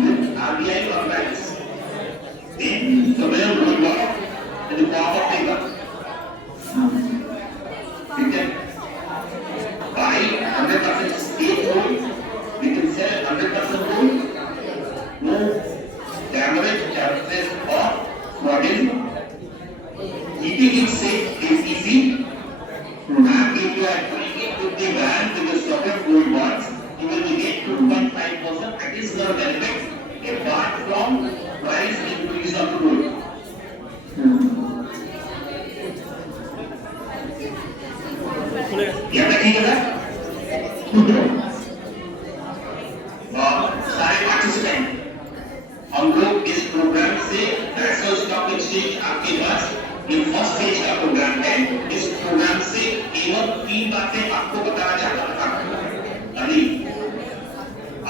with RBI or banks. Then the real gold bond in the form of paper. We can buy 100% state gold, we can sell 100% gold, no damage chances of frauding. Keeping it safe is easy. And if you are doing it with the bank with the sovereign gold bonds, you will get 2.5% additional benefit apart from price increase of gold. क्या देखिएगा? सारे participant हम लोग इस programme से national stock exchange आपके पास ये first stage का प्रोग्राम है। इस प्रोग्राम से केवल 3 बातें आपको बताना चाहता था। अभी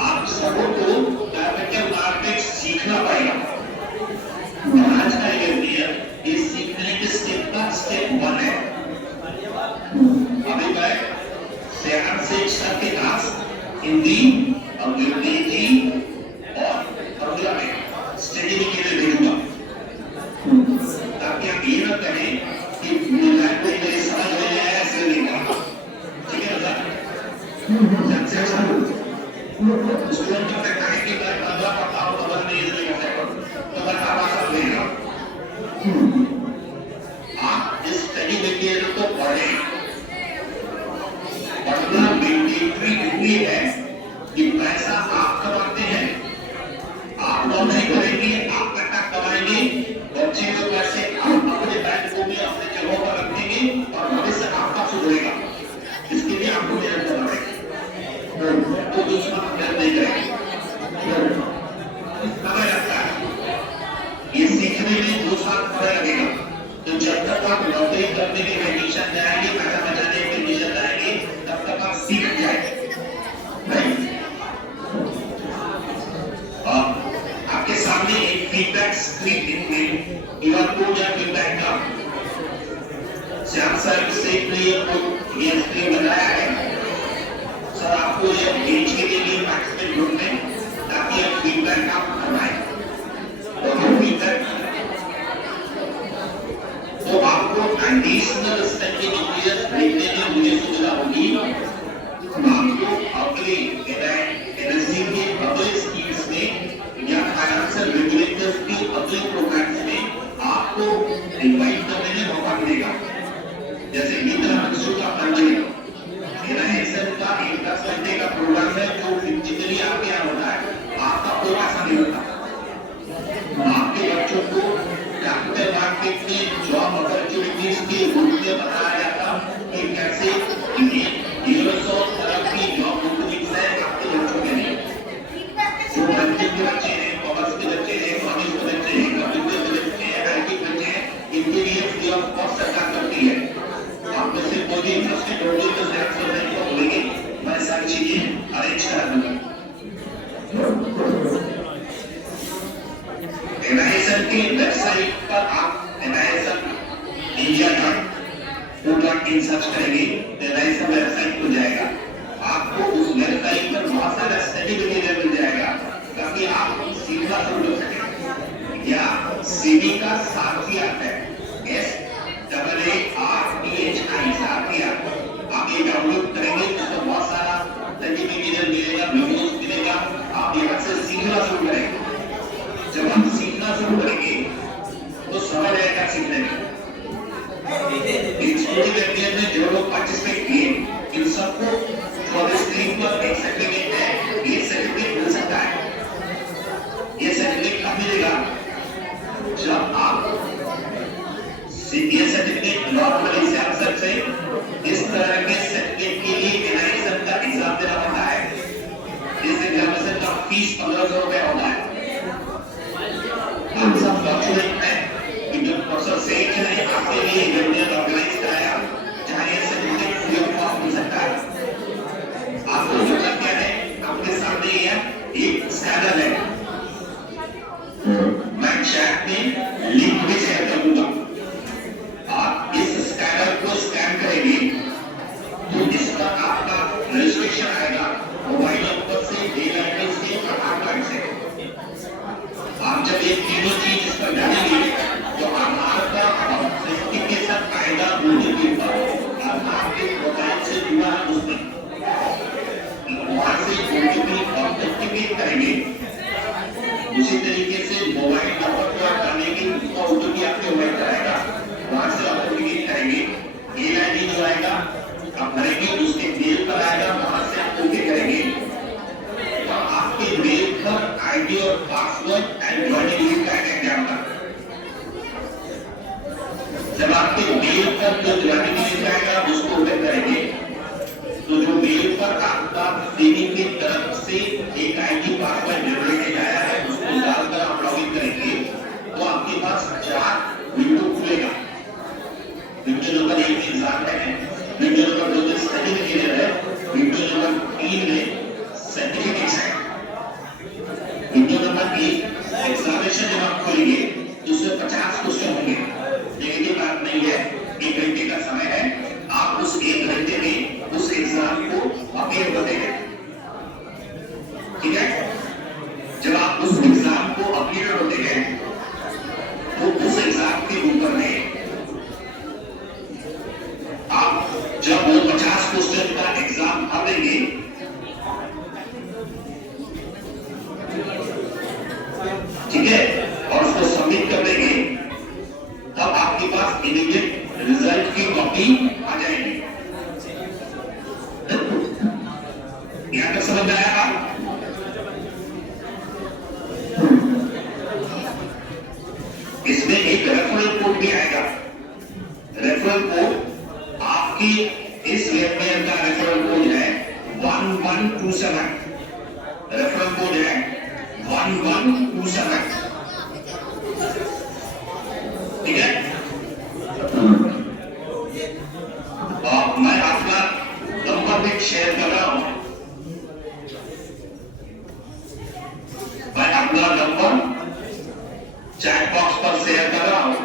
आप सबको कैपिटल मार्केट सीखना पड़ेगा। आज का ये वीडियो इस सीखने के स्टेप का स्टेप 1 है। अभी मैं श्याम से सर के पास हिंदी, अंग्रेजी और बंगला में स्टडी मटेरियल भेजूंगा, ताकि आप ये न कहें कि लैंग्वेज मेरी समझ में आया इसलिए नहीं पढ़ा। ठीक है ना? स्टूडेंट को कहता है कि मैं बंगला पढ़ता हूँ तो बंद नहीं इसलिए कहते हो, तो मैं भाषा भेजना। आप इस स्टडी मटेरियल को पढ़ें। पढ़ना बेसिकली जरूरी है कि पैसा आप कमाते हैं, आप नौकरी करेंगे, आप पैसा कमाएंगे, बच्चे को पैसे आप अपने बैंक में अपने जगहों पर रखेंगे और भविष्य आपका सुधरेगा। इसके लिए आपको मेहनत करना पड़ेगा, तो दूसरा मेहनत नहीं करेगा। समय लगता है, ये सीखने में 2 साल समय लगेगा। तो जब तक आप नौकरी करने के कंडीशन जाएंगे, पैसा बचाने के कंडीशन जाएंगे, तब तक आप सीख जाएंगे। आपके सामने एक फीडबैक स्क्रीन में फीडबैक का श्याम सर से ये स्क्रीन बनाया है। सर आपको ये भेज के लिए मैक्सिमम ग्रुप में, ताकि आप फीडबैक फीडबैक आप करवाएं तो हम फीडबैक तो आपको एडिशनल सर्टिफिकेट देखने में मुझे सुविधा होगी। आपको अपने एनएससी के अदर स्कीम्स में या फाइनेंशियल रेगुलेटर्स के अदर प्रोग्राम्स में आपको इनवाइट करने में मौका मिलेगा। जैसे मित्र मंचों का फंडिंग एनएसएल का एक 10 घंटे का प्रोग्राम है जो फिजिकली आपके यहाँ होता है, आपका कोई ऐसा नहीं होता। आपके बच्चों को कैपिटल मार्केट में जॉब अपॉर्चुनिटीज के रूप में बताया जाता कि कैसे ढेरों तरह की जॉब ओपनिंग्स है आपके बच्चों के लिए। जो बैंकिंग के बच्चे हैं, कॉमर्स के बच्चे हैं, कॉमर्स के बच्चे हैं, कंप्यूटर के बच्चे हैं, आईटी के बच्चे हैं, इनके लिए फ्री ऑफ कॉस्ट सरकार करती है। आप में से कोई इंटरेस्टेड होंगे तो जरा सोचने को बोलेंगे, मैं सारी चीजें अरेंज करा दूंगा। एनआईएसएल की वेबसाइट पर आप एनआईएसएल इंडिया.co.in सर्च करेंगे, एनआईएसएल वेबसाइट खुल जाएगा। आपको उस वेबसाइट पर बहुत सारा सर्टिफिकेट मिल जाएगा ताकि आप सीखना शुरू कर सकें। या सीडी का साथिया है, SAARTHI साथिया, आप ये डाउनलोड करेंगे तो उसमें बहुत सारा सर्टिफिकेट मिलेगा, वीडियोस मिलेगा, आप यहाँ से सीखना शुरू करेंगे। जब हम सीखना शुरू करेंगे तो समझ आएगा सीखने में। में जो लोग पार्टिसिपेट किए इन सबको स्क्रीन पर एक सर्टिफिकेट है, ये सर्टिफिकेट मिल सकता है। ये सर्टिफिकेट कब मिलेगा? जब आप ये सर्टिफिकेट नॉर्मली से अक्सर से इस तरह के सर्टिफिकेट के लिए एनआईएसएम का एग्जाम देना पड़ता है। इस एग्जामिनेशन का फीस 1500 रुपए होता है। हम सब डॉक्यूमेंट है कि जो प्रोसेस से चले आपके लिए यूनियन ऑर्गेनाइज कराया जहां ये सर्टिफिकेट फ्री ऑफ कॉस्ट मिल सकता है। आपको जो क्या है, आपके सामने यह एक स्कैनर है, मैं चैट में लिंक भी शेयर कर दूंगा। आप इस स्कैनर को स्कैन करेंगे तो इस पर आपका रजिस्ट्रेशन आएगा, मोबाइल नंबर से, मेल आईडी से, आधार कार्ड से। आप जब ये तीनों चीज इस पर डालेंगे तो आधार का ऑथेंटिकेशन आएगा ओटीपी पर, आधार के प्रोफाइल से जुड़ा है उसमें, वहां से ओटीपी ऑथेंटिकेट करेंगे। उसी तरीके से मोबाइल नंबर पर डालने की उसका ओटीपी आपके मोबाइल पर आएगा, वहां से ऑथेंटिकेट करेंगे। मेल आईडी जो आएगा आप भरेंगे, उसके मेल पर आएगा, वहां से आप ओके करेंगे। आपके मेल पर आईडी और पासवर्ड एंड ज्वाइनिंग लिंक आएगा आपका। जब आपके मेल पर जो ज्वाइनिंग लिंक आएगा उसको ओपन करेंगे तो जो मेल पर आपका सीडी की तरफ से एक आईडी पासवर्ड जनरेटेड आया है उसको डालकर आप लॉगिन करेंगे तो आपके पास 4 विंडो खुलेगा। विंडो नंबर 1 में एग्जाम है, विंडो नंबर 2 में सर्टिफिकेट है, विंडो नंबर 3 में सर्टिफिकेट्स है। विंडो नंबर 1 एग्जामिनेशन जब आप खोलेंगे तो उसमें 50 क्वेश्चन होंगे। नेगेटिव बात नहीं है, 1 घंटे का समय है, आप उस 1 घंटे में उस एग्जाम को अपीयर कर देंगे। ठीक है, जब आप उस एग्जाम को अपीयर कर देंगे तो उस एग्जाम के ऊपर में आप जब वो 50 क्वेश्चन का एग्जाम भर देंगे ठीक है, और उसको सबमिट कर देंगे तब आपके पास इमीडिएट रिजल्ट की कॉपी आ जाएगी। यहां तक समझ में आया? इसमें एक रेफरल कोड भी आएगा। रेफरल कोड आपकी इस वेबमेल का रेफरल कोड है 1127। रेफरल कोड है 1127। ठीक है, मैं आपका नंबर भी शेयर कर रहा हूं। मैं अपना नंबर चैट बॉक्स पर शेयर कर रहा हूं।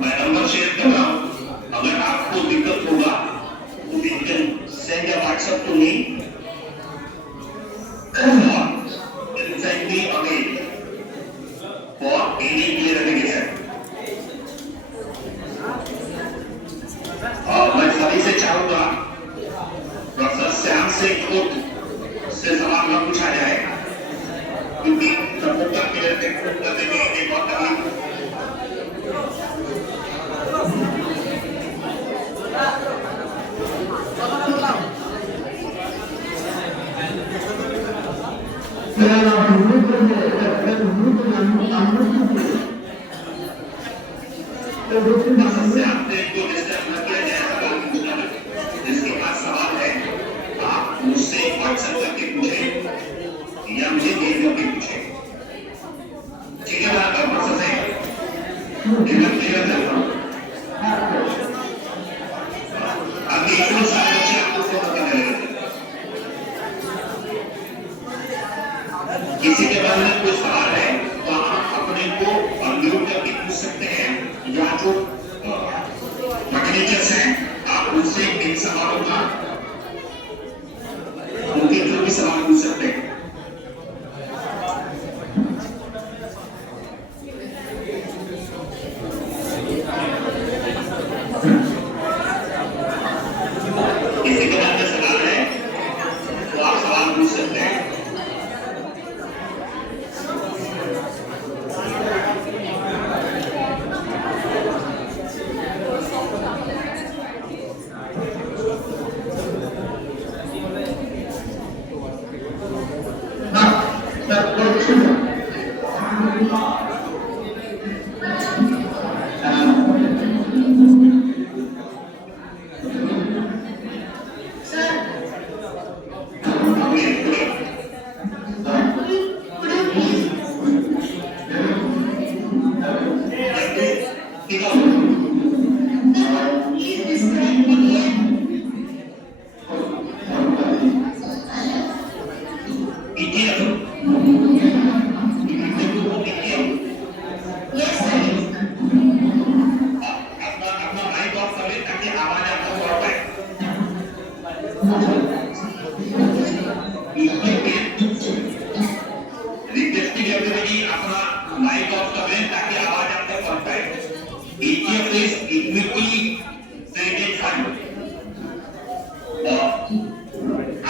मैं नंबर शेयर कर रहा हूं। अगर आपको दिक्कत होगा for any clear application. मैं सभी से चाहूंगा प्रोफेसर श्याम से खुद से सवाल न पूछा जाए क्योंकि प्रमुखता क्लियर करने में एक बहुत जिसके पास सवाल है आप मुझसे व्हाट्सएप करके पूछें या मुझे मेल करके पूछें। ठीक है बात प्रोसेस है एकदम क्लियर कर रहा हूं। आगे इतने सारे बच्चे आपको फोन करने लगे। किसी के मन में कोई सवाल है तो आप अपने को अनम्यूट करके पूछ सकते हैं या जो मैनेजर्स हैं आप उनसे इन सवालों का उनके जो भी सवाल पूछ सकते हैं। किसी के मन में सवाल है तो आप सवाल पूछ सकते हैं।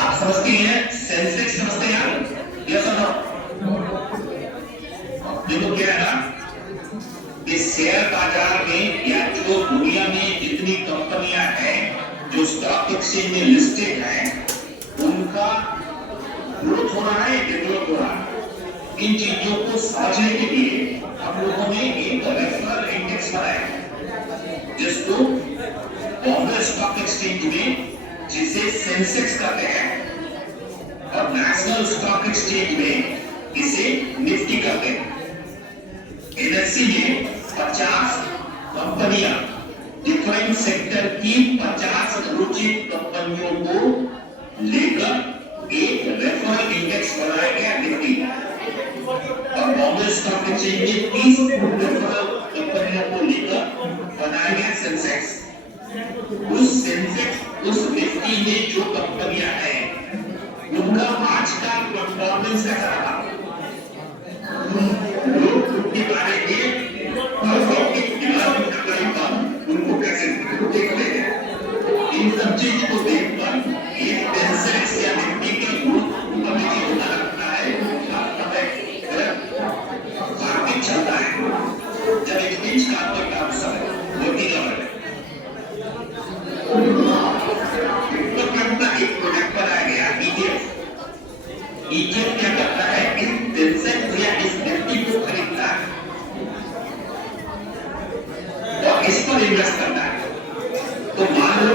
आप समझते हैं सेंसेक्स समझते हैं ये सुनो देखो क्या है ना कि शेयर बाजार में या जो दुनिया में जितनी कंपनियां हैं जो स्टॉक एक्सचेंज में लिस्टेड हैं उनका ग्रोथ हो रहा है डेवलप हो रहा है। इन चीजों को समझने के लिए हम लोगों ने एक रेफरल इंडेक्स बनाया जिसको बॉम्बे स्टॉक एक्सचेंज में जिसे सेंसेक्स कहते हैं और नेशनल स्टॉक एक्सचेंज में इसे निफ्टी कहते हैं। एनएससी में 50 कंपनियां डिफरेंट सेक्टर की 50 रुचित कंपनियों को लेकर एक रेफरल इंडेक्स बनाया गया निफ्टी और बॉम्बे स्टॉक एक्सचेंज में 30 रेफरल कंपनियों को लेकर बनाया गया सेंसेक्स। उस सेंसेक्स उस निफ्टी में जो कंपनियां हैं उनका आज का परफॉर्मेंस कैसा रहा लोग उनके बारे में उनको कैसे देखते हैं इन सब चीज को देखकर ये सेंसेक्स या निफ्टी का ग्रुप हमें होना लगता है मार्केट चलता है जब एक बीच का समय वर्किंग आवर एक प्रोडक्ट बनाया गया ETF क्या करता है इस सेंसेक्स या इस निफ्टी को खरीदता है और इस पर इन्वेस्ट करता है। तो मान लो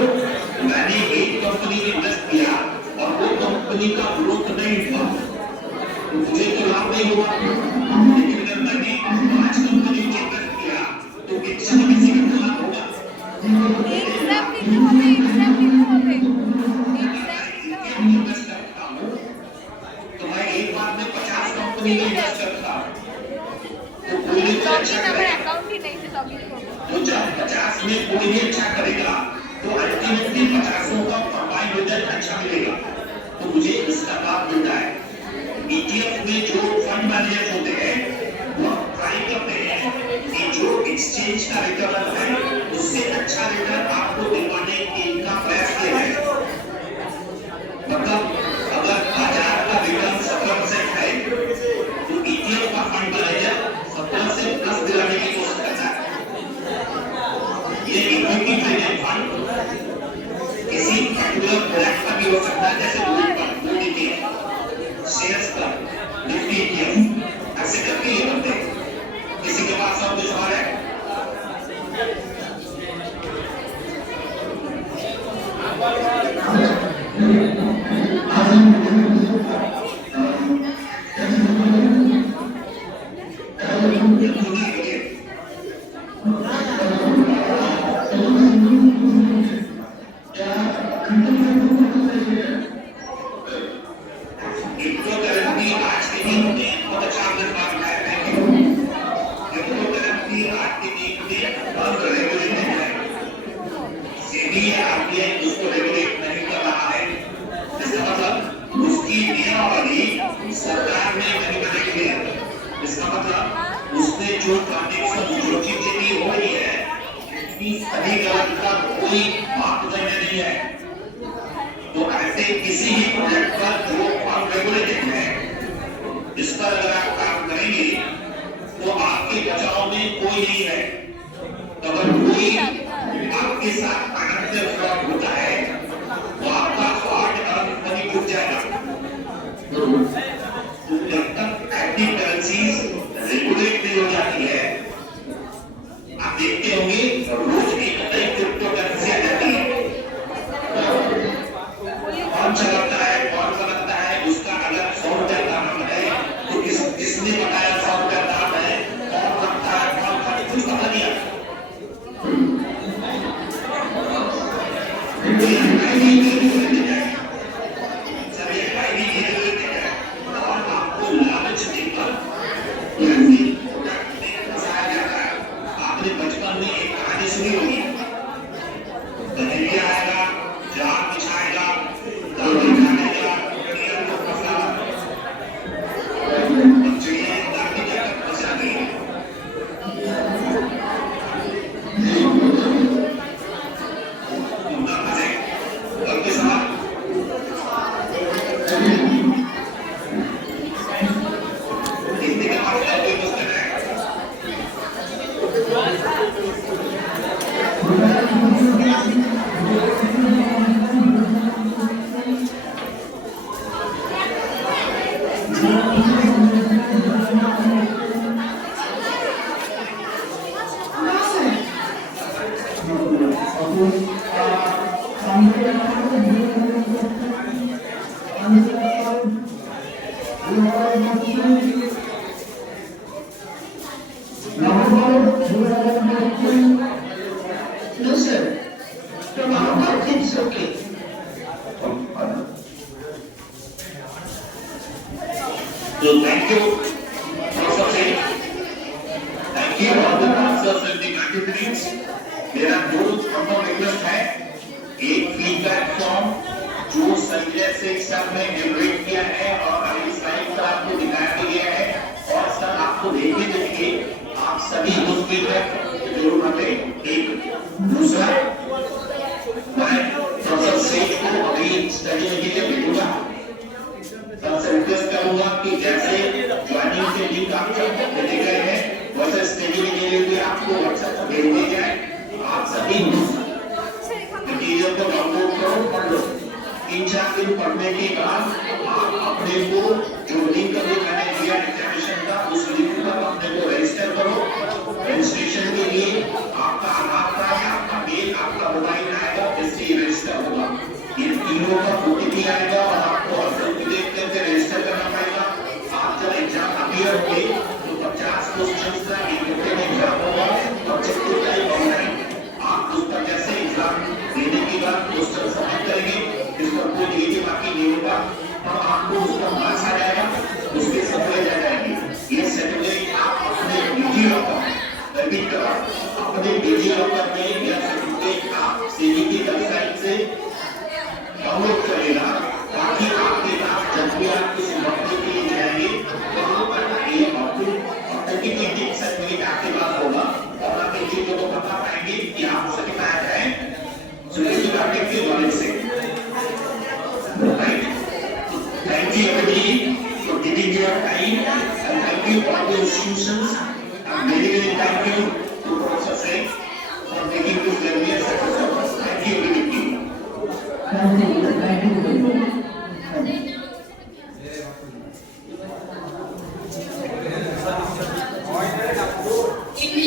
मैंने एक कंपनी में इन्वेस्ट किया और वो कंपनी का ग्रोथ नहीं हुआ तो मुझे तो लाभ नहीं हुआ, लेकिन अगर मैंने 5 कंपनी में इन्वेस्ट किया तो किसी न किसी का लाभ होगा। तो मैं एक बार में 50 कंपनी में इन्वेस्ट करता हूं तो कोई भी अच्छा करेगा तो जब 50 में कोई भी अच्छा करेगा तो अल्टीमेटली 50 का कंबाइंड रिजल्ट अच्छा मिलेगा तो मुझे इसका लाभ मिलता है। ETF में जो फंड मैनेजर होते हैं वो ट्राई एक्सचेंज का रिटर्न है, उससे अच्छा रिटर्न आपको दिलवाने का प्रयास किया जाएगा। मतलब अगर बाजार का रिटर्न 17% है तो ईटीएफ का फंड बनाया 17 से प्लस दिलाने की कोशिश करता है। ये इक्विटी ट्रेडेड फंड किसी पर्टिकुलर प्रोडक्ट का भी हो सकता है, जैसे गोल्ड पर, गोल्ड ईटीएफ, शेयर्स पर, निफ्टी ईटीएफ, ऐसे करके ये बनते हैं। किसी के पास सब कुछ सवाल है? क्रिप्टोकरेंसी आज के दिन में बहुत अच्छा आपने बात बताया है। क्रिप्टोकरेंसी आज के दिन में बहुत रेगुलेटेड है। सेबी या आरबीआई उसको रेगुलेट नहीं कर रहा है। इसका मतलब उसकी नियमावली सरकार ने नहीं बनाई है। इसका मतलब उसने जो ट्रांजैक्शन जो चीजें भी हो रही है, इतनी सही गलत का कोई मापदंड नहीं है। तो ऐसे किसी भी प्रोजेक्ट पर जो रेगुलेटेड है, इस पर अगर आप काम करेंगे तो आपके बचाव में कोई नहीं है। तो अगर कोई आपके साथ फाइनेंशियल फ्रॉड होता है तो आपका हार्ड अर्न मनी डूब जाएगा। तो जब तक एक्टिव करेंसीज रेगुलेट नहीं हो जाती है, आप देखते होंगे रोज एक नई क्रिप्टो करेंसी आ जाती है। कौन चलाता है, कौन बनाता है, उसका अगर 100 रुपया दाम है तो किसने बताया 100 रुपया दाम है, कौन रखता है, कौन कुछ पता नहीं है। सभी आईडी रेगुलेटेड है और आपको लालच देकर फंसाया जाता है। आपने बचपन में एक कहानी सुनी होगी, गधेड़िया आएगा, जाल बिछाएगा, दाने डालेगा, चिड़िया को फंसा, चिड़िया दाने जाकर फंसा गई। ना फंसे, बल्कि सवाल कितने के पास है कोई पुस्तक है? No, sir. No, sir. From our part, it's okay. So thank you, Professor Singh. Thank you all the answers and the contributions. मेरा दो प्रमुख रिक्वेस्ट है, एक फीडबैक फॉर्म जो संजय से सर ने जनरेट किया है और अगली स्लाइड पर आपको दिखाया भी गया है और सर आपको भेजे देंगे। आप सभी उस फीडबैक जरूर भरें। एक दूसरा, मैं प्रोफेसर सेठ को अभी स्टडी के लिए भेजूंगा। सर रिक्वेस्ट करूंगा कि जैसे ज्वाइनिंग के लिंक आपको भेजे गए हैं वैसे स्टडी के लिए भी आपको व्हाट्सएप पर भेज दिया जाए। आप सभी मटीरियल को डाउनलोड करो, पढ़ लो। 3-4 दिन पढ़ने के बाद आप अपने को जो लिंक अभी मैंने दिया एग्जामिनेशन का, उस लिंक पर अपने को रजिस्टर करो। रजिस्ट्रेशन के लिए आपका आधार कार्ड, आपका मेल, आपका मोबाइल आएगा, इससे रजिस्टर होगा। इन तीनों का ओटीपी आएगा और आपको ऑथेंटिकेट करके रजिस्टर करना पड़ेगा। आप जब एग्जाम अपीयर होंगे तो 50 क्वेश्चंस का एक रिटन एग्जाम होगा, ऑब्जेक्टिव टाइप ऑनलाइन। आप उस पर जैसे एग्जाम देने के बाद क्वेश्चन सबमिट करेंगे, इस पर कोई नेगेटिव मार्किंग नहीं होगा और आपको उसका मार्क्स आ जाएगा, उसके सर्टिफिकेट आ जाएंगे। ये सर्टिफिकेट आप अपने डिजी लॉकर सबमिट करा, अपने डिजी लॉकर में यह सर्टिफिकेट आप सेबी की वेबसाइट से डाउनलोड करेगा, ताकि आपके पास जब भी आप किसी नौकरी के लिए जाएंगे तो ये ऑथेंटिकेटेड सर्टिफिकेट आपके पास होगा और आपके लेकिन वो तो बता पाएंगे कि आप सर्टिफाइड हैं सर्टिफिकेट के नॉलेज से right thank you everybody for giving your time and thank you all the institutions and very thank you to Professor Singh for making this journey a successful thank you everybody Thank you.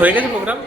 হয়ে গেছে programme.